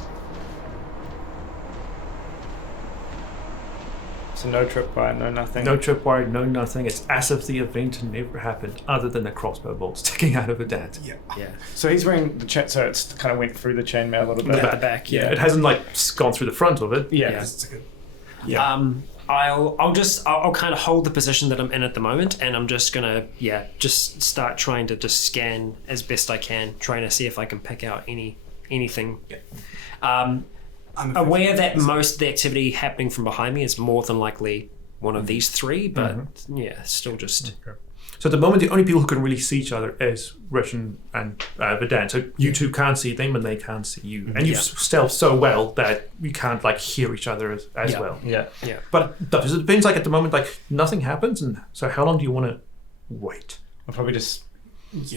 So no tripwire, no nothing. No tripwire, no nothing. It's as if the event never happened, other than a crossbow bolt sticking out of a dent. Yeah. Yeah. So he's wearing the so it's kind of went through the chainmail a little bit. At the back, yeah. It hasn't gone through the front of it. Yeah. It's good. Yeah. I'll kind of hold the position that I'm in at the moment, and I'm just gonna just start trying to just scan as best I can, trying to see if I can pick out anything. I'm aware that most of the activity happening from behind me is more than likely one of these three, but still just. Okay. So at the moment, the only people who can really see each other is Russian and Vedant. So you two can't see them, and they can't see you. And you've stealthed so well that you can't hear each other as well. Yeah. But it depends. At the moment, nothing happens, and so how long do you want to wait? I'll probably just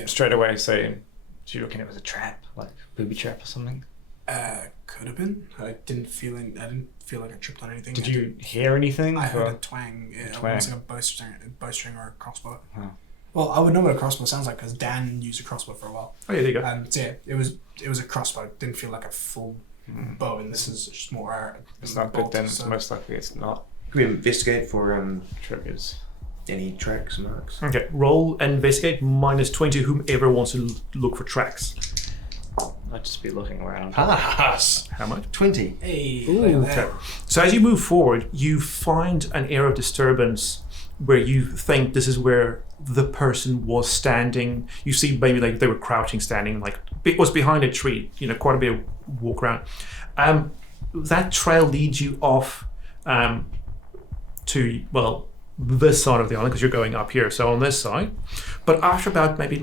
straight away say, "Do you reckon it was a trap, like booby trap or something?" Could have been. I didn't feel like I tripped on anything. Did you hear anything? I heard a twang. It twang. was like a bowstring or a crossbow. Oh. Well, I would know what a crossbow sounds like because Dan used a crossbow for a while. Oh yeah, there you go. So yeah, it was a crossbow. It didn't feel like a full bow, and this is just more. It's not bolt, good then. so- Most likely it's not Can we investigate for triggers. any tracks, marks? Okay, roll investigate -20. Whomever wants to look for tracks. I'd just be looking around. Pass! How much? 20. Hey, Ooh, look at that. Okay. So as you move forward, you find an area of disturbance where you think this is where the person was standing. You see maybe they were crouching, standing, it was behind a tree, quite a bit of walk around. That trail leads you off to, this side of the island because you're going up here, so on this side. But after about maybe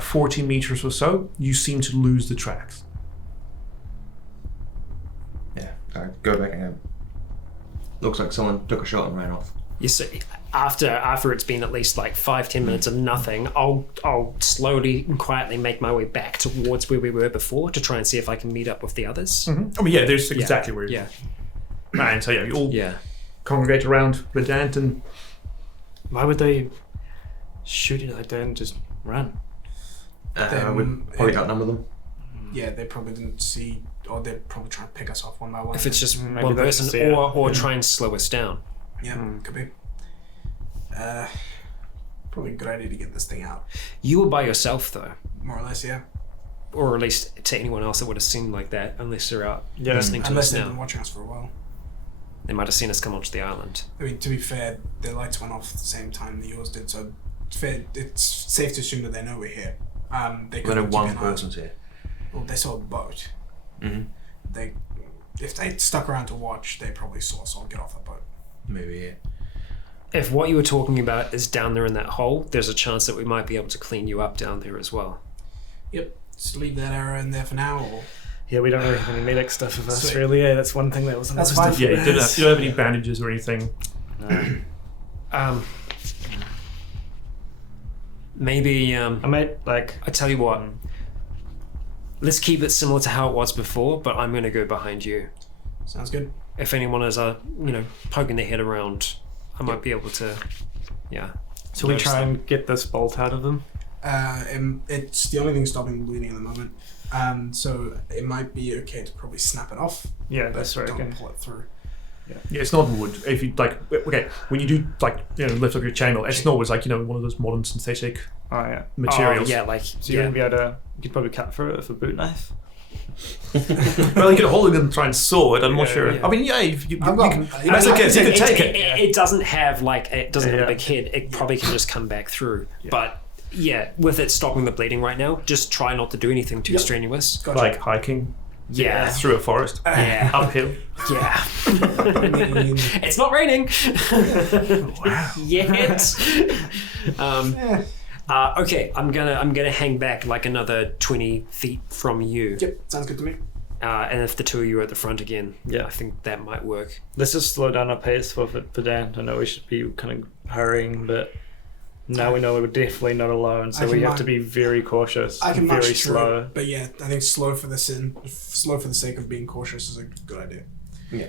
40 meters or so, you seem to lose the tracks. Yeah, I go back and looks like someone took a shot and ran off. You see, after it's been at least 5-10 minutes of nothing, I'll slowly and quietly make my way back towards where we were before to try and see if I can meet up with the others. I mean, there's exactly where you're. And so you all congregate around Vedant and. Why would they shoot it like that and just run? We'd probably outnumber them. Yeah, they probably didn't see, or they're probably trying to pick us off one by one. If it's just Maybe one they person, just see it. or try and slow us down. Yeah, could be. Probably a good idea to get this thing out. You were by yourself though, More or less, yeah. or at least to anyone else it would have seemed like that, unless they're out listening to Unless us they've now. been watching us for a while. They might have seen us come onto the island. I mean, to be fair, their lights went off at the same time that yours did, so it's safe to assume that they know we're here. They could Then have one keeping an eye- person's here. Well, they saw a boat. Mm-hmm. If they stuck around to watch, they probably saw us all get off the boat. Maybe, yeah. If what you were talking about is down there in that hole, there's a chance that we might be able to clean you up down there as well. Yep. Just leave that arrow in there for now, or... Yeah, we don't really have any medic stuff with us, Sweet. really. Yeah, that's one thing that was. That's fine. Yeah, you don't have any bandages or anything. No. Maybe I might I tell you what. Let's keep it similar to how it was before, but I'm going to go behind you. Sounds good. If anyone is, poking their head around, I might be able to, So we notice try them. and get this bolt out of them. It's the only thing stopping bleeding at the moment. So it might be okay to probably snap it off, Yeah, but that's right. don't pull it through. Yeah, it's not wood. If you when you do lift up your chainmail, it's not always one of those modern synthetic Oh yeah. materials. Oh, yeah, So you wouldn't be able to. You could probably cut through it with a boot knife. Well, you could hold it and try and saw it. I'm not sure. yeah. I mean, yeah, I've got- that's okay. You could take it. It doesn't have like it doesn't have a Yeah. big head. It probably can just come back through. But yeah, with it stopping the bleeding right now, just try not to do anything too strenuous. Gotcha. Like hiking Yeah, through a forest, yeah, uphill. yeah. I mean, It's not raining. Wow. Yet. yeah. Okay, I'm gonna hang back like another 20 feet from you. Yep, sounds good to me. And if the two of you are at the front again, Yeah. I think that might work. Let's just slow down our pace for Dan. I know we should be kind of hurrying, but now we know we're definitely not alone, so I we can have to be very cautious. I can very march through slow. it, but yeah, I think slow for the sake of being cautious is a good idea. Yeah.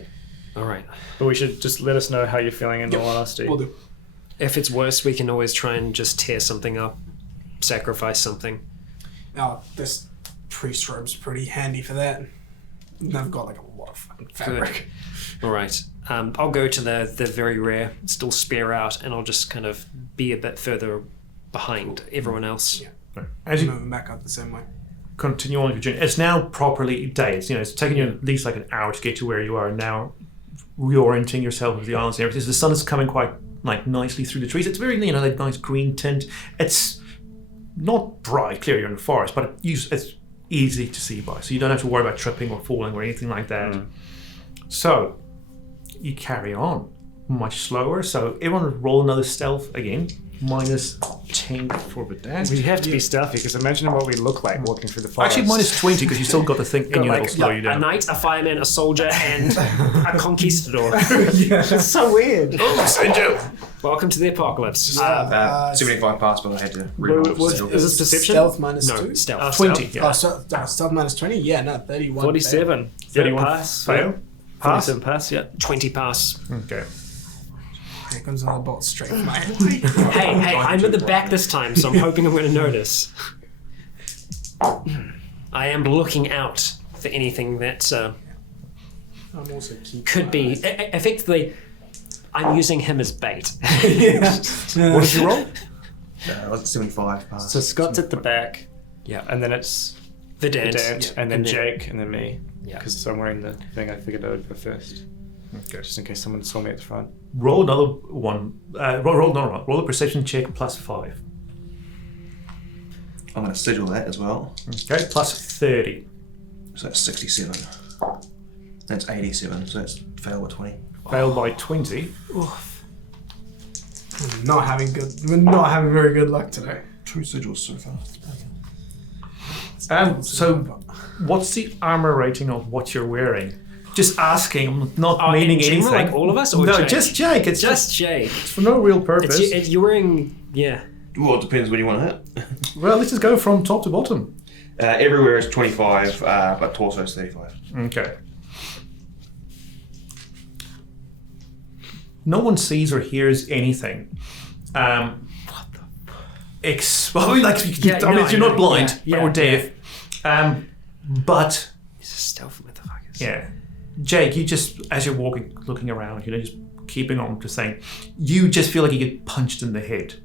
All right. But we should just let us know how you're feeling in Yep. all honesty. We'll do. If it's worse, we can always try and just tear something up, sacrifice something. Now, this priest robe's pretty handy for that. And I've got like a lot of fucking fabric. All right. I'll go to the very rare, still spear out, and I'll just kind of be a bit further behind everyone else. Yeah. As you Moving back up the same way. continue on your journey, it's now properly day. It's taken you at least like an hour to get to where you are now, reorienting yourself with the islands and everything. So the sun is coming quite like nicely through the trees. It's very like nice green tint. It's not bright, clear you're in the forest, but it's easy to see by, so you don't have to worry about tripping or falling or anything like that. So you carry on much slower. So everyone roll another stealth again. Minus 10 for the dash. We have to be stealthy because imagine what we look like walking through the forest. Actually, minus 20 because you still got the thing in you that'll slow you A down. knight, a fireman, a soldier, and a conquistador. It's so weird. Oh, Sanjo! Welcome to the apocalypse. 75 pass, but I had to reroll. what- is this perception? Stealth minus No, 2? stealth. 20, yeah. Oh, stealth minus 20? Yeah, no, 31. 47. 31 pass. fail. Pass. 47 pass, yeah. 20 pass. Okay. Here comes another bolt straight from my head. Hey, I'm at the back this time, so I'm hoping I'm going to notice. I am looking out for anything that I'm also keeping could be. Effectively, I'm using him as bait. What did you roll? I was at 75 pass. So Scott's at the back, Yeah. and then it's Verdant. Dant, and then Jake, and then me. Yeah. Because I'm wearing the thing, I figured I would go first. Okay. Just in case someone saw me at the front. Roll another one. Roll a perception check plus 5. I'm going to sigil that as well. Okay, plus 30. So that's 67. That's 87, so that's fail with 20. Failed by 20. We're not having very good luck today. 2 sigils so far. So, what's the armor rating of what you're wearing? Just asking, I'm not meaning in general, anything. like all of us, or no, Jake? just Jake. It's Just Jake. for no real purpose. You're wearing, yeah. Well, it depends what you want to hit. Well, let's just go from top to bottom. Everywhere is 25, but torso is 35. Okay. No one sees or hears anything. Well, like, Yeah, no, I you're know. not blind Yeah, or deaf. But He's a stealth motherfuckers. yeah, Jake, you just as you're walking, looking around, just keeping on to saying, you just feel like you get punched in the head.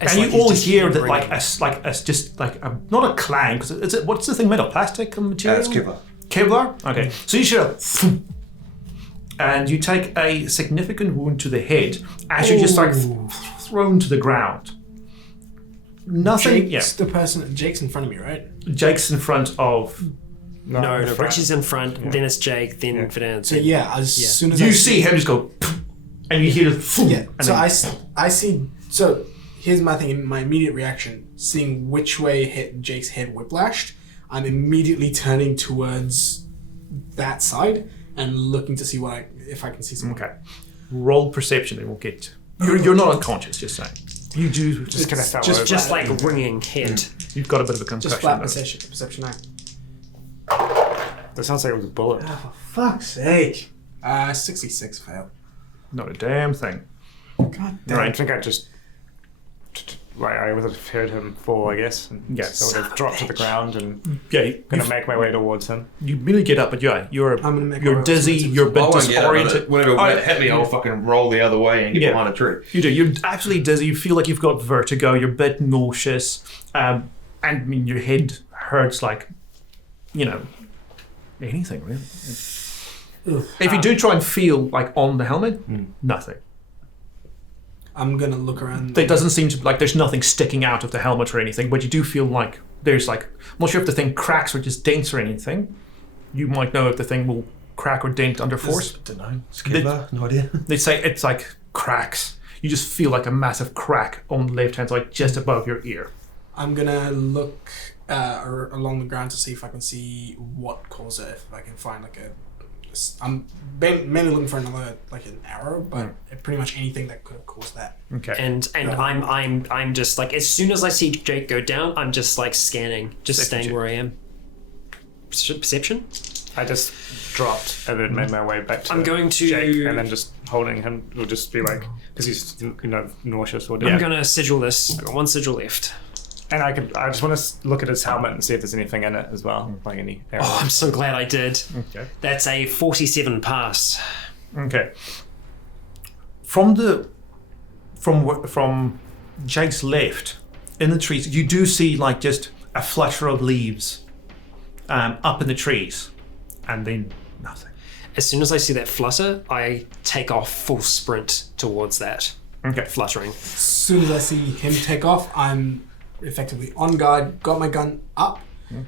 It's And like you all he's just hear that breathing. not a clang, because what's the thing made of? Plastic material? It's Kevlar. Kevlar? Okay. So you should have, and you take a significant wound to the head as you're just like thrown to the ground. Nothing. Jake's Jake's in front of me, right? Jake's in front of. No, the front. Richie's in front, then it's Jake, then Verdant. So yeah, as soon as You I see him just go, and you hear the. Yeah. And So then- I see. So here's my thing. My immediate reaction, seeing which way hit Jake's head whiplashed, I'm immediately turning towards that side and looking to see if I can see someone. Okay. Roll perception, and we'll get. You're not unconscious. Just saying. You do. Just kind of fell just- over. Just like ringing head. You've got a bit of a concussion. Just flat though. perception now. That sounds like it was a bullet. For fuck's sake. 66 fail. Not a damn thing. God damn. I think I just... I would have heard him fall, I guess. And Yes. I would have dropped to the ground and Yeah, gonna make my way towards him. you immediately get up, but you're gonna make my way dizzy, towards you're a bit I won't get up with disoriented. it. Whenever Oh, it hit me, I'll fucking roll the other way and get Yeah. behind a tree. You do. You're absolutely dizzy. You feel like you've got vertigo. You're a bit nauseous, and I mean your head hurts like anything really. If you do try and feel like on the helmet, nothing. I'm gonna look around. There doesn't seem to like there's nothing sticking out of the helmet or anything, but you do feel like there's like I'm not sure if the thing cracks or just dents or anything. You might know if the thing will crack or dent under force. Don't know. Skipper, no idea. They say it's like cracks. You just feel like a massive crack on the left hand side just above your ear. I'm gonna look along the ground to see if I can see what caused it. If I can find like I'm mainly looking for another like an arrow, but pretty much anything that could have caused that. Okay. And I'm just like as soon as I see Jake go down, I'm just like scanning, just staying where I am. Perception? I just dropped and then made my way back to I'm going to Jake, and then just holding him will just be like because he's nauseous or I'm gonna sigil this. I've got one sigil left. And I just want to look at his helmet and see if there's anything in it as well, like any arrows. Oh, I'm so glad I did. Okay. That's a 47 pass. Okay. From Jake's left in the trees, you do see like just a flutter of leaves up in the trees, and then nothing. As soon as I see that flutter, I take off full sprint towards that. Okay. Fluttering. As soon as I see him take off, I'm effectively on guard, got my gun up,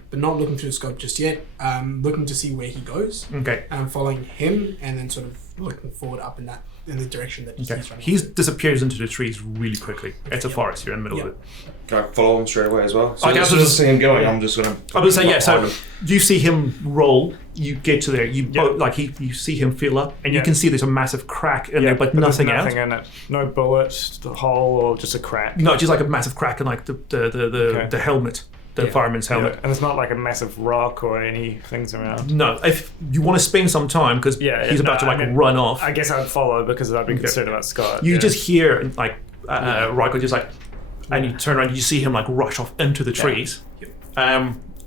but not looking through the scope just yet. Looking to see where he goes. Okay. And I'm following him and then sort of looking forward up in the direction that he's running. He disappears into the trees really quickly. It's a forest. You're in the middle of it. Can I follow him straight away as well? So Okay, as soon as I see him going, I'm just gonna. I was saying, yeah. So you see him roll. You get to there. You see him feel up, and you can see there's a massive crack in there, but nothing else. In it. No bullet, the hole, or just a crack. No, just like a massive crack in like the helmet, the fireman's helmet. Yeah. And it's not like a massive rock or any things around. No, if you want to spend some time because he's about to run off. I guess I'd follow because I'd be concerned about Scott. You just hear like Rycon just like, and you turn around, you see him like rush off into the trees.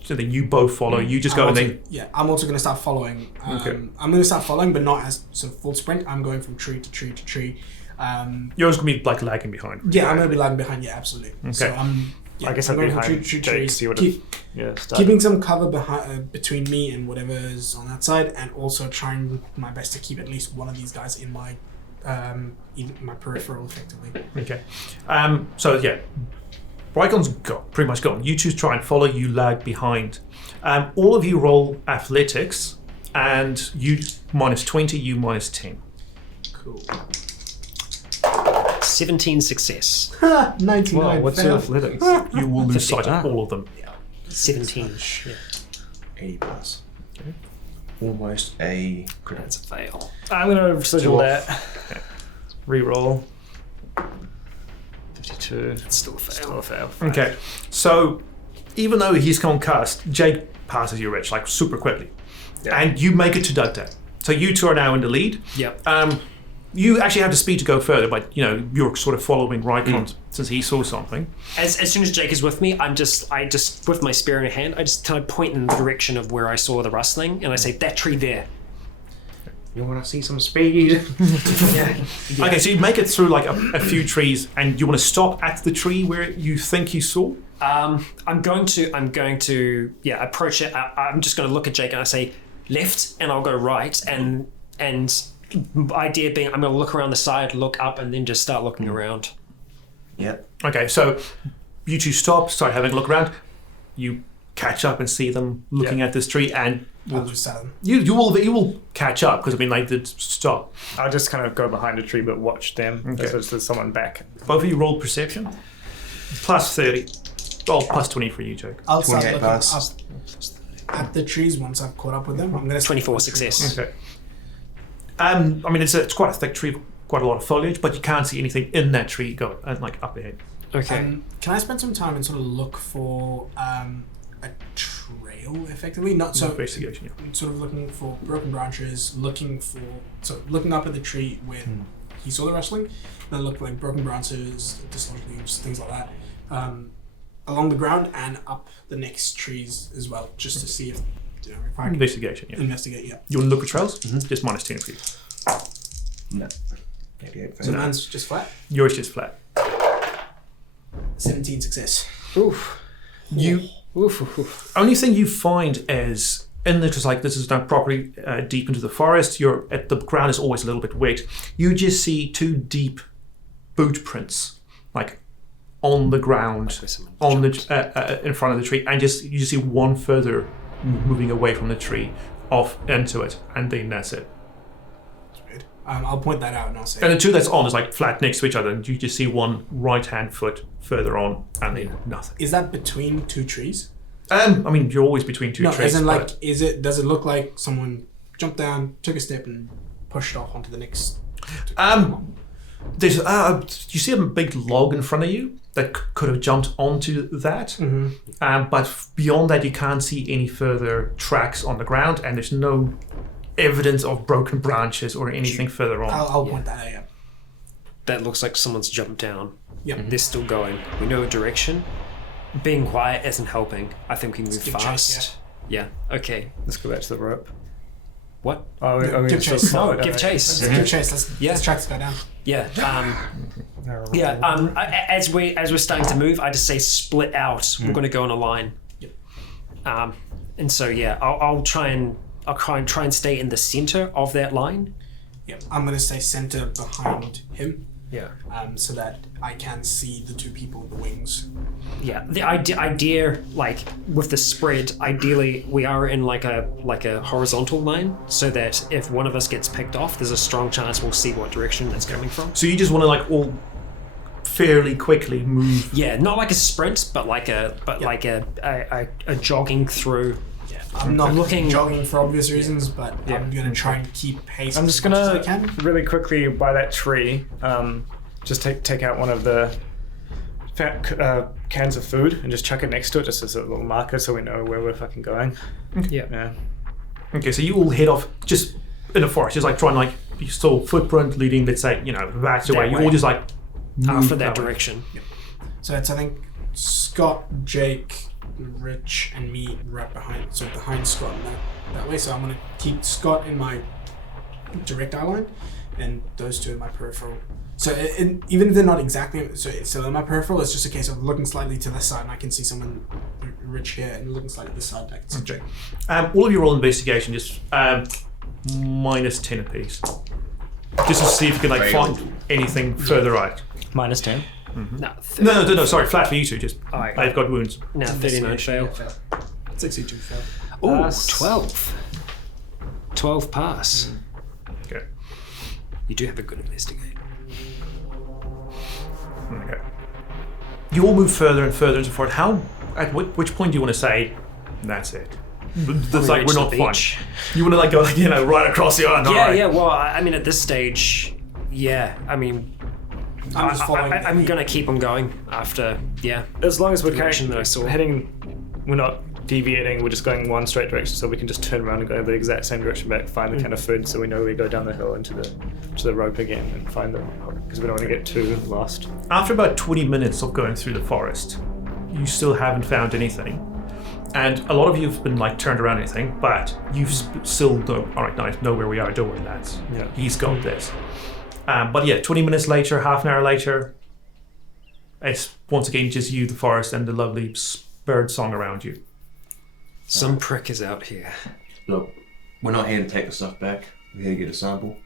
So then you both follow. You just go I'm also going to start following. I'm going to start following, but not as sort of full sprint. I'm going from tree to tree to tree. You're always going to be like lagging behind. Yeah, I'm going to be lagging behind. Yeah, absolutely. Okay. So I guess I'm behind Jake. See what keeping some cover between me and whatever's on that side, and also trying my best to keep at least one of these guys in my peripheral, effectively. Okay. So yeah, Rycon's pretty much gone. You two try and follow. You lag behind. All of you roll athletics, and you -20, you -10. Cool. 17 success. 99. Wow, what's your athletics? You will lose sight of all of them. 17. Yeah. 80 plus. Okay. Almost a crit. That's a fail. I'm gonna sigil that. Reroll. 52. It's still a fail. Still a fail. Okay. So even though he's concussed, Jake passes you, Rich, like super quickly, and you make it to Dugdale. So you two are now in the lead. Yep. You actually have the speed to go further, but you're sort of following Rycon since he saw something. As soon as Jake is with me, I just with my spear in hand, I just kind of point in the direction of where I saw the rustling, and I say, "That tree there." You want to see some speed? Yeah. Okay, so you make it through like a few trees, and you want to stop at the tree where you think you saw. I'm going to approach it. I'm just going to look at Jake and I say left, and I'll go right, and idea being I'm going to look around the side, look up, and then just start looking around. Yeah. Okay, so you two stop, start having a look around. You catch up and see them looking at this tree, and I'll just tell them. you will catch up because they did stop. I'll just kind of go behind a tree but watch them. Okay. So there's someone back. Both of you rolled perception. +30. Well, +20 for you, Jake. I'll start 28 looking pass. up at the trees once I've caught up with them. I'm going to 24 success. Okay. It's quite a thick tree, quite a lot of foliage, but you can't see anything in that tree going up ahead. Okay. Can I spend some time and sort of look for a trail, effectively? Not so Investigation, yeah. sort of looking for broken branches, looking up at the tree where he saw the rustling, then look for like broken branches, dislodged leaves, things like that, along the ground and up the next trees as well, just to see if I can Investigation, yeah. investigate. Yeah. You want to look at trails? Just -10 for you. No. 88 So fail. mine's just flat. Yours just flat. 17 success. Oof. You Oof, oof, oof. Only thing you find is just like this is not properly deep into the forest. The ground is always a little bit wet. You just see 2 deep boot prints, like on the ground, on the in front of the tree, and you just see one further moving away from the tree, off into it, and then that's it. That's weird. I'll point that out and I'll say. And the 2 that's on is like flat next to each other, and you just see one right hand foot further on, and then nothing. Is that between 2 trees? I mean, you're always between 2 trees. No, as in like, does it look like someone jumped down, took a step, and pushed off onto the next? There's you see a big log in front of you that could have jumped onto that, but beyond that you can't see any further tracks on the ground, and there's no evidence of broken branches or anything further on. I'll point that out. Yeah. That looks like someone's jumped down. Yep. They're still going. We know a direction. Being quiet isn't helping. I think we move give fast. chase, yeah. Okay. Let's go back to the rope. What? Oh, No, we give still chase. follow No, it, give don't chase. Let's give chase. Let's track this guy down. Yeah. we? As we're starting to move, I just say split out. We're going to go on a line. Yep. And so yeah, I'll try and stay in the center of that line. Yep. I'm gonna stay center behind him. Yeah. So that I can see the 2 people with the wings. Yeah. The idea, like with the spread, ideally we are in like a horizontal line, so that if one of us gets picked off, there's a strong chance we'll see what direction that's coming from. So you just want to like all fairly quickly move. Yeah, not like a sprint, but like a jogging through. Yeah. I'm not jogging for obvious reasons, but I'm gonna try and keep pace. I'm just as much as I gonna can. really quickly by that tree, just take out one of the cans of food and just chuck it next to it, just as a little marker, so we know where we're fucking going. Yeah. Okay, so you all head off just in the forest, just like trying like you saw footprint leading, let's say, that away. You all just like After move that way. direction. So it's I think Scott, Jake, Rich, and me right behind. So behind Scott that way. So I'm gonna keep Scott in my direct eye line, and those 2 in my peripheral. So even if they're not exactly so in my peripheral, it's just a case of looking slightly to this side, and I can see someone Rich here, and looking slightly to this side, I can see Jake. All of you roll investigation, just minus 10 apiece, just to see if you can like find anything further out. Minus 10. No, sorry, flat for you 2. Just Alright. they've got wounds. Now 39 fail. 62 fail. Oh, Pass. 12. 12 pass. Okay. You do have a good investigate. Okay. You all move further and further into the forest. At which point do you want to say, that's it? That's like, we're not fine. You want to like go right across the island? Yeah, well, I mean, at this stage, yeah, I mean, I'm just following. I'm going to keep on going after, As long as we're direction that I saw. we're not deviating, we're just going one straight direction, so we can just turn around and go the exact same direction back, find the can of food, so we know we go down the hill into the rope again and find them, because we don't want to get too lost. After about 20 minutes of going through the forest, you still haven't found anything. And a lot of you have been like turned around anything, but you still know where we are, don't worry, lads. Yeah. He's got this. But yeah, 20 minutes later, half an hour later, it's once again just you, the forest, and the lovely bird song around you. Some prick is out here. Look, we're not here to take the stuff back. We're here to get a sample.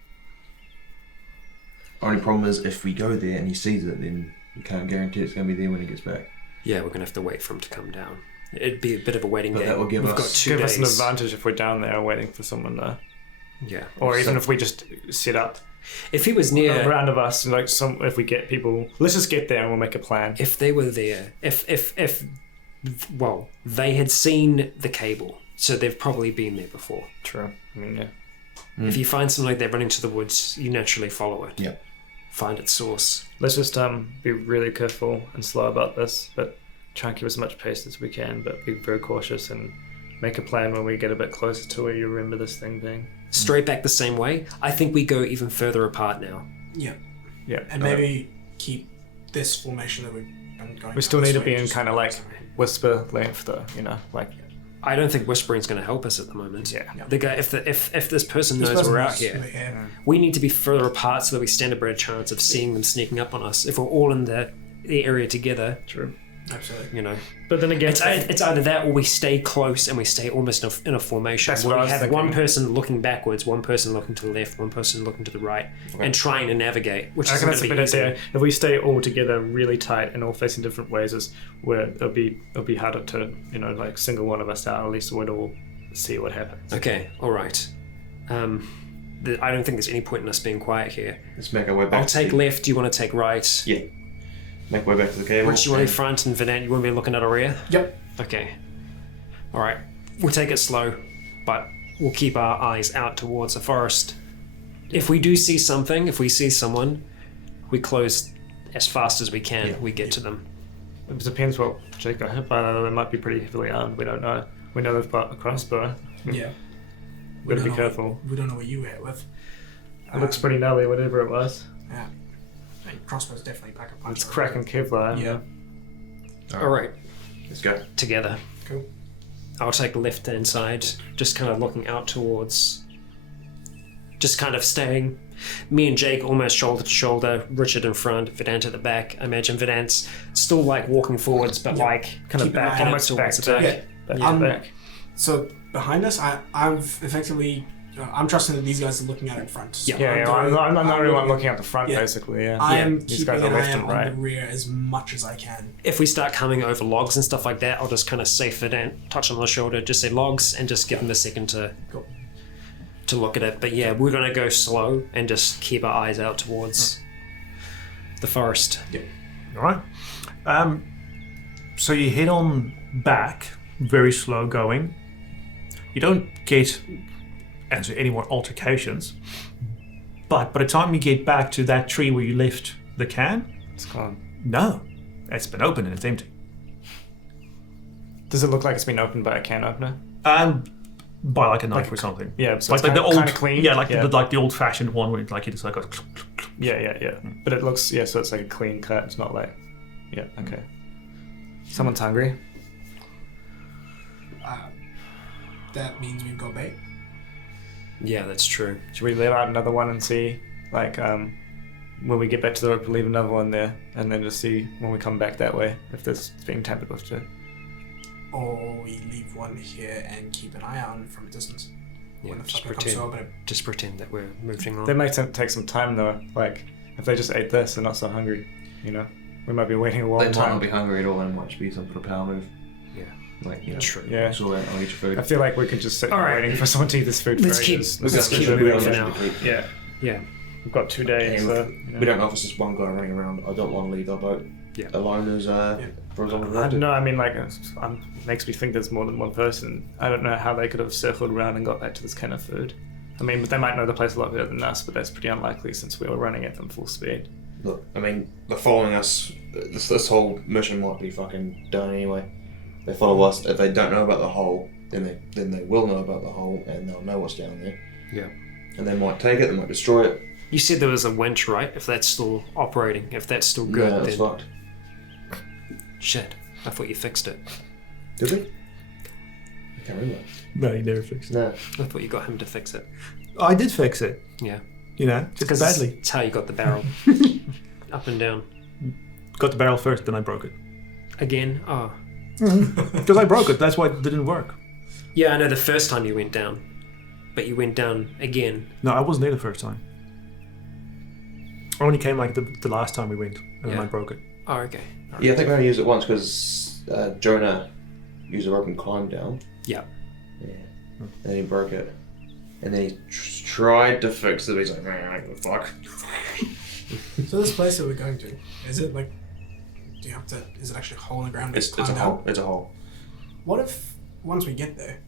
Only problem is if we go there and he sees it, then we can't guarantee it's going to be there when he gets back. Yeah, we're going to have to wait for him to come down. It'd be a bit of a waiting But game. that will give We've us- got 2 Give days. us an advantage if we're down there waiting for someone there. Yeah. Or even if we just set up If he was near... a round of us, and like if we get people, let's just get there and we'll make a plan. If they were there, well, they had seen the cable, so they've probably been there before. True. I mean, yeah. If you find something like that running to the woods, you naturally follow it. Yeah. Find its source. Let's just be really careful and slow about this, but try and keep as much pace as we can, but be very cautious and make a plan when we get a bit closer to where you remember this thing being. Straight back the same way. I think we go even further apart now. Yeah. Yeah. And maybe keep this formation that we've been going. We still down need to this be way, in just- kind of like whisper length though, like I don't think whispering's going to help us at the moment. Yeah. The guy, if this person This knows person we're out knows here, we're here. we need to be further apart so that we stand a better chance of seeing them sneaking up on us. If we're all in the area together, true. Absolutely. You know, But then again, it's either that or we stay close and we stay almost in a formation. That's where what I we was have one thinking. person looking backwards, one person looking to the left, one person looking to the right, and trying to navigate. Which I is reckon going that's to a be good easier. idea. If we stay all together really tight and all facing different ways, is where it'll be harder to like single one of us out. At least we'll see what happens. Okay, all right. I don't think there's any point in us being quiet here. Let's make our way back. I'll take left. Do you want to take right? Yeah. Make our way back to the cable. Rich, you want to be front, and Vedant, you want to be looking at our rear? Yep. Okay. All right. We'll take it slow, but we'll keep our eyes out towards the forest. If we do see something, if we see someone, we close as fast as we can. Yeah. We get to them. It depends what Jake got hit by. Though. They might be pretty heavily armed. We don't know. We know they've got a crossbow. Yeah. Gotta be don't know careful. We don't know what you were hit with. It looks pretty gnarly, whatever it was. Yeah. Crossbow's definitely pack a punch. It's cracking Kevlar. Yeah. All right. Let's go. Together. Cool. I'll take the left-hand side, just kind of looking out towards... Just kind of staying... Me and Jake almost shoulder to shoulder, Richard in front, Vedant at the back. I imagine Vedant's still like walking forwards, but like Kind of Keep an back, eye out almost back towards to the back. back. Yeah. Back. So behind us, I've effectively, I'm trusting that these guys are looking at it in front. So Yeah, I'm the only one looking at the front, Yeah. basically. Yeah. I am These keeping guys are an left eye and out right. on the rear as much as I can. If we start coming over logs and stuff like that, I'll just kind of say Vedant, touch him on the shoulder, just say logs, and just give him a second to Cool. to look at it. But yeah, we're gonna go slow and just keep our eyes out towards the forest. All right. So you head on back, very slow going. You don't get any more altercations, but by the time you get back to that tree where you left the can, It's gone. no, it's been open and it's empty. Does it look like it's been opened by a can opener? By like a knife or something. Yeah, so like it's the old, kind of clean. yeah, like the old-fashioned one where like you just like goes. Yeah. But it looks, so it's like a clean cut. It's not like, okay. Someone's hungry. That means we've got bait. Yeah, that's true. Should we let out another one and see, like, when we get back to the rope, we'll leave another one there, and then just see when we come back that way if there's being tampered with too. Or we leave one here and keep an eye out on it from a distance. Yeah, When the just fucker comes pretend. to open it. Just pretend that we're moving on. They might take some time though. Like, if they just ate this, they're not so hungry. We might be waiting a long They might time. not be hungry at all, and it might just be some sort of power move. Yeah. Like, True. Yeah. it's all that, I'll eat your food. I feel like we could just sit All right. waiting for someone to eat this food. Let's for keep- ages. let's keep it moving for now. Yeah, Yeah. we've got 2 days. So, We don't know if it's just one guy running around. I don't want to leave our boat Yeah. alone as for as long as I I don't do. know. I mean, like, it makes me think there's more than one person. I don't know how they could have circled around and got back to this can of food. I mean, but they might know the place a lot better than us, but that's pretty unlikely since we were running at them full speed. Look, I mean, they're following us. This whole mission might be fucking done anyway. They follow us. If they don't know about the hole, then they will know about the hole, and they'll know what's down there. Yeah. And they might take it. They might destroy it. You said there was a winch, right? If that's still operating, if that's still good, No, it's then fucked. shit. I thought you fixed it. Did we? I can't remember. No, you never fixed it. No. I thought you got him to fix it. I did fix it. Yeah. Just Because badly. it's how you got the barrel. Up and down. Got the barrel first, then I broke it. Again? Oh. Because I broke it. That's why it didn't work. Yeah, I know the first time you went down. But you went down again. No, I wasn't there the first time. I only came like the last time we went, and then Yeah. I broke it. Oh, okay. All right. Yeah, I think we only used it once because Jonah used a rope and climbed down. Yeah. Yeah. And then he broke it. And then he tried to fix it, but he's like, man, I don't give a fuck. So this place that we're going to, is it like, do you have to, is it actually a hole in the ground? we It's just a climb hole. down? It's a hole. What if, once we get there,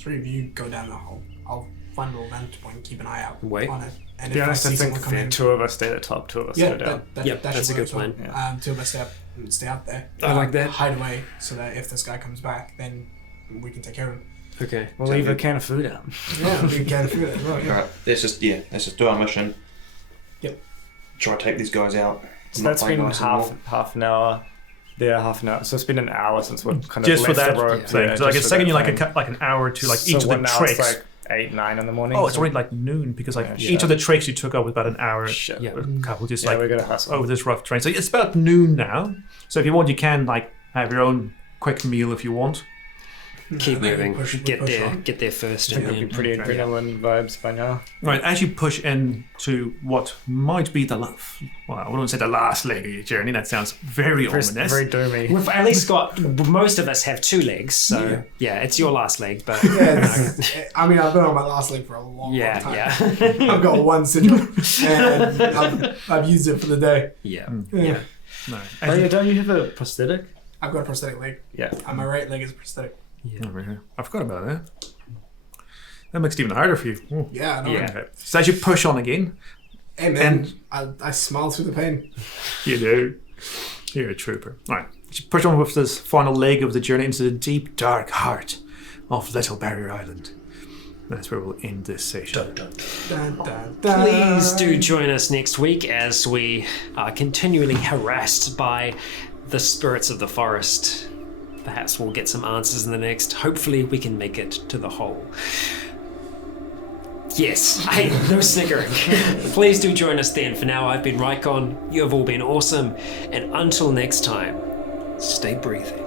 3 of you go down the hole, I'll find a little vantage point and keep an eye out Wait. on it. And To be if honest, I I see think someone come in, 2 of us stay at the top, 2 of us yeah, go down. Yep, that that's should a work good as plan. well. 2 of us stay out there. I like that. Hide away so that if this guy comes back, then we can take care of him. Okay. We'll leave a can of food out. Yeah, we can food it as well. Yeah. Alright, let's just do our mission. Yep. Try to take these guys out. So Not that's playing been nice anymore. half an hour. There, half an hour. So it's been an hour since we've kind of Just for left that the rope. thing. Yeah, so like just it's for taking you that like thing. an hour to like So each of the now tricks. it's like 8, 9 in the morning. Oh, it's so- already like noon because like Yeah, each of the tricks you took up was about an hour. Shit. Yeah. A couple just Yeah, like we're gonna hustle. over this rough terrain. So it's about noon now. So if you want, you can like have your own quick meal if you want. Keep moving. We Get push there. on. Get there first. I think And it'll be then, pretty adrenaline vibes by now. Right, as you push into what might be the last, well, I wouldn't say the last leg of your journey. That sounds very ominous. Very doomy. we've at least got. Most of us have 2 legs, so yeah, it's your last leg. But I mean, I've been on my last leg for a long time. yeah. I've got one syndrome, and I've used it for the day. Yeah. No. Oh yeah, don't you have a prosthetic? I've got a prosthetic leg. Yeah. And my right leg is a prosthetic. I forgot about that. That makes it even harder for you. Ooh. Yeah, I know. Yeah. Okay. So as you push on again, Hey man, I smile through the pain. you do. You're a trooper. Right. As you push on with this final leg of the journey into the deep, dark heart of Little Barrier Island. That's where we'll end this session. Dun, dun, dun. Please do join us next week as we are continually harassed by the spirits of the forest. Perhaps we'll get some answers in the next. Hopefully we can make it to the hole. Yes, hey, no sniggering. Please do join us then. For now, I've been Rycon. You have all been awesome. And until next time, stay breathing.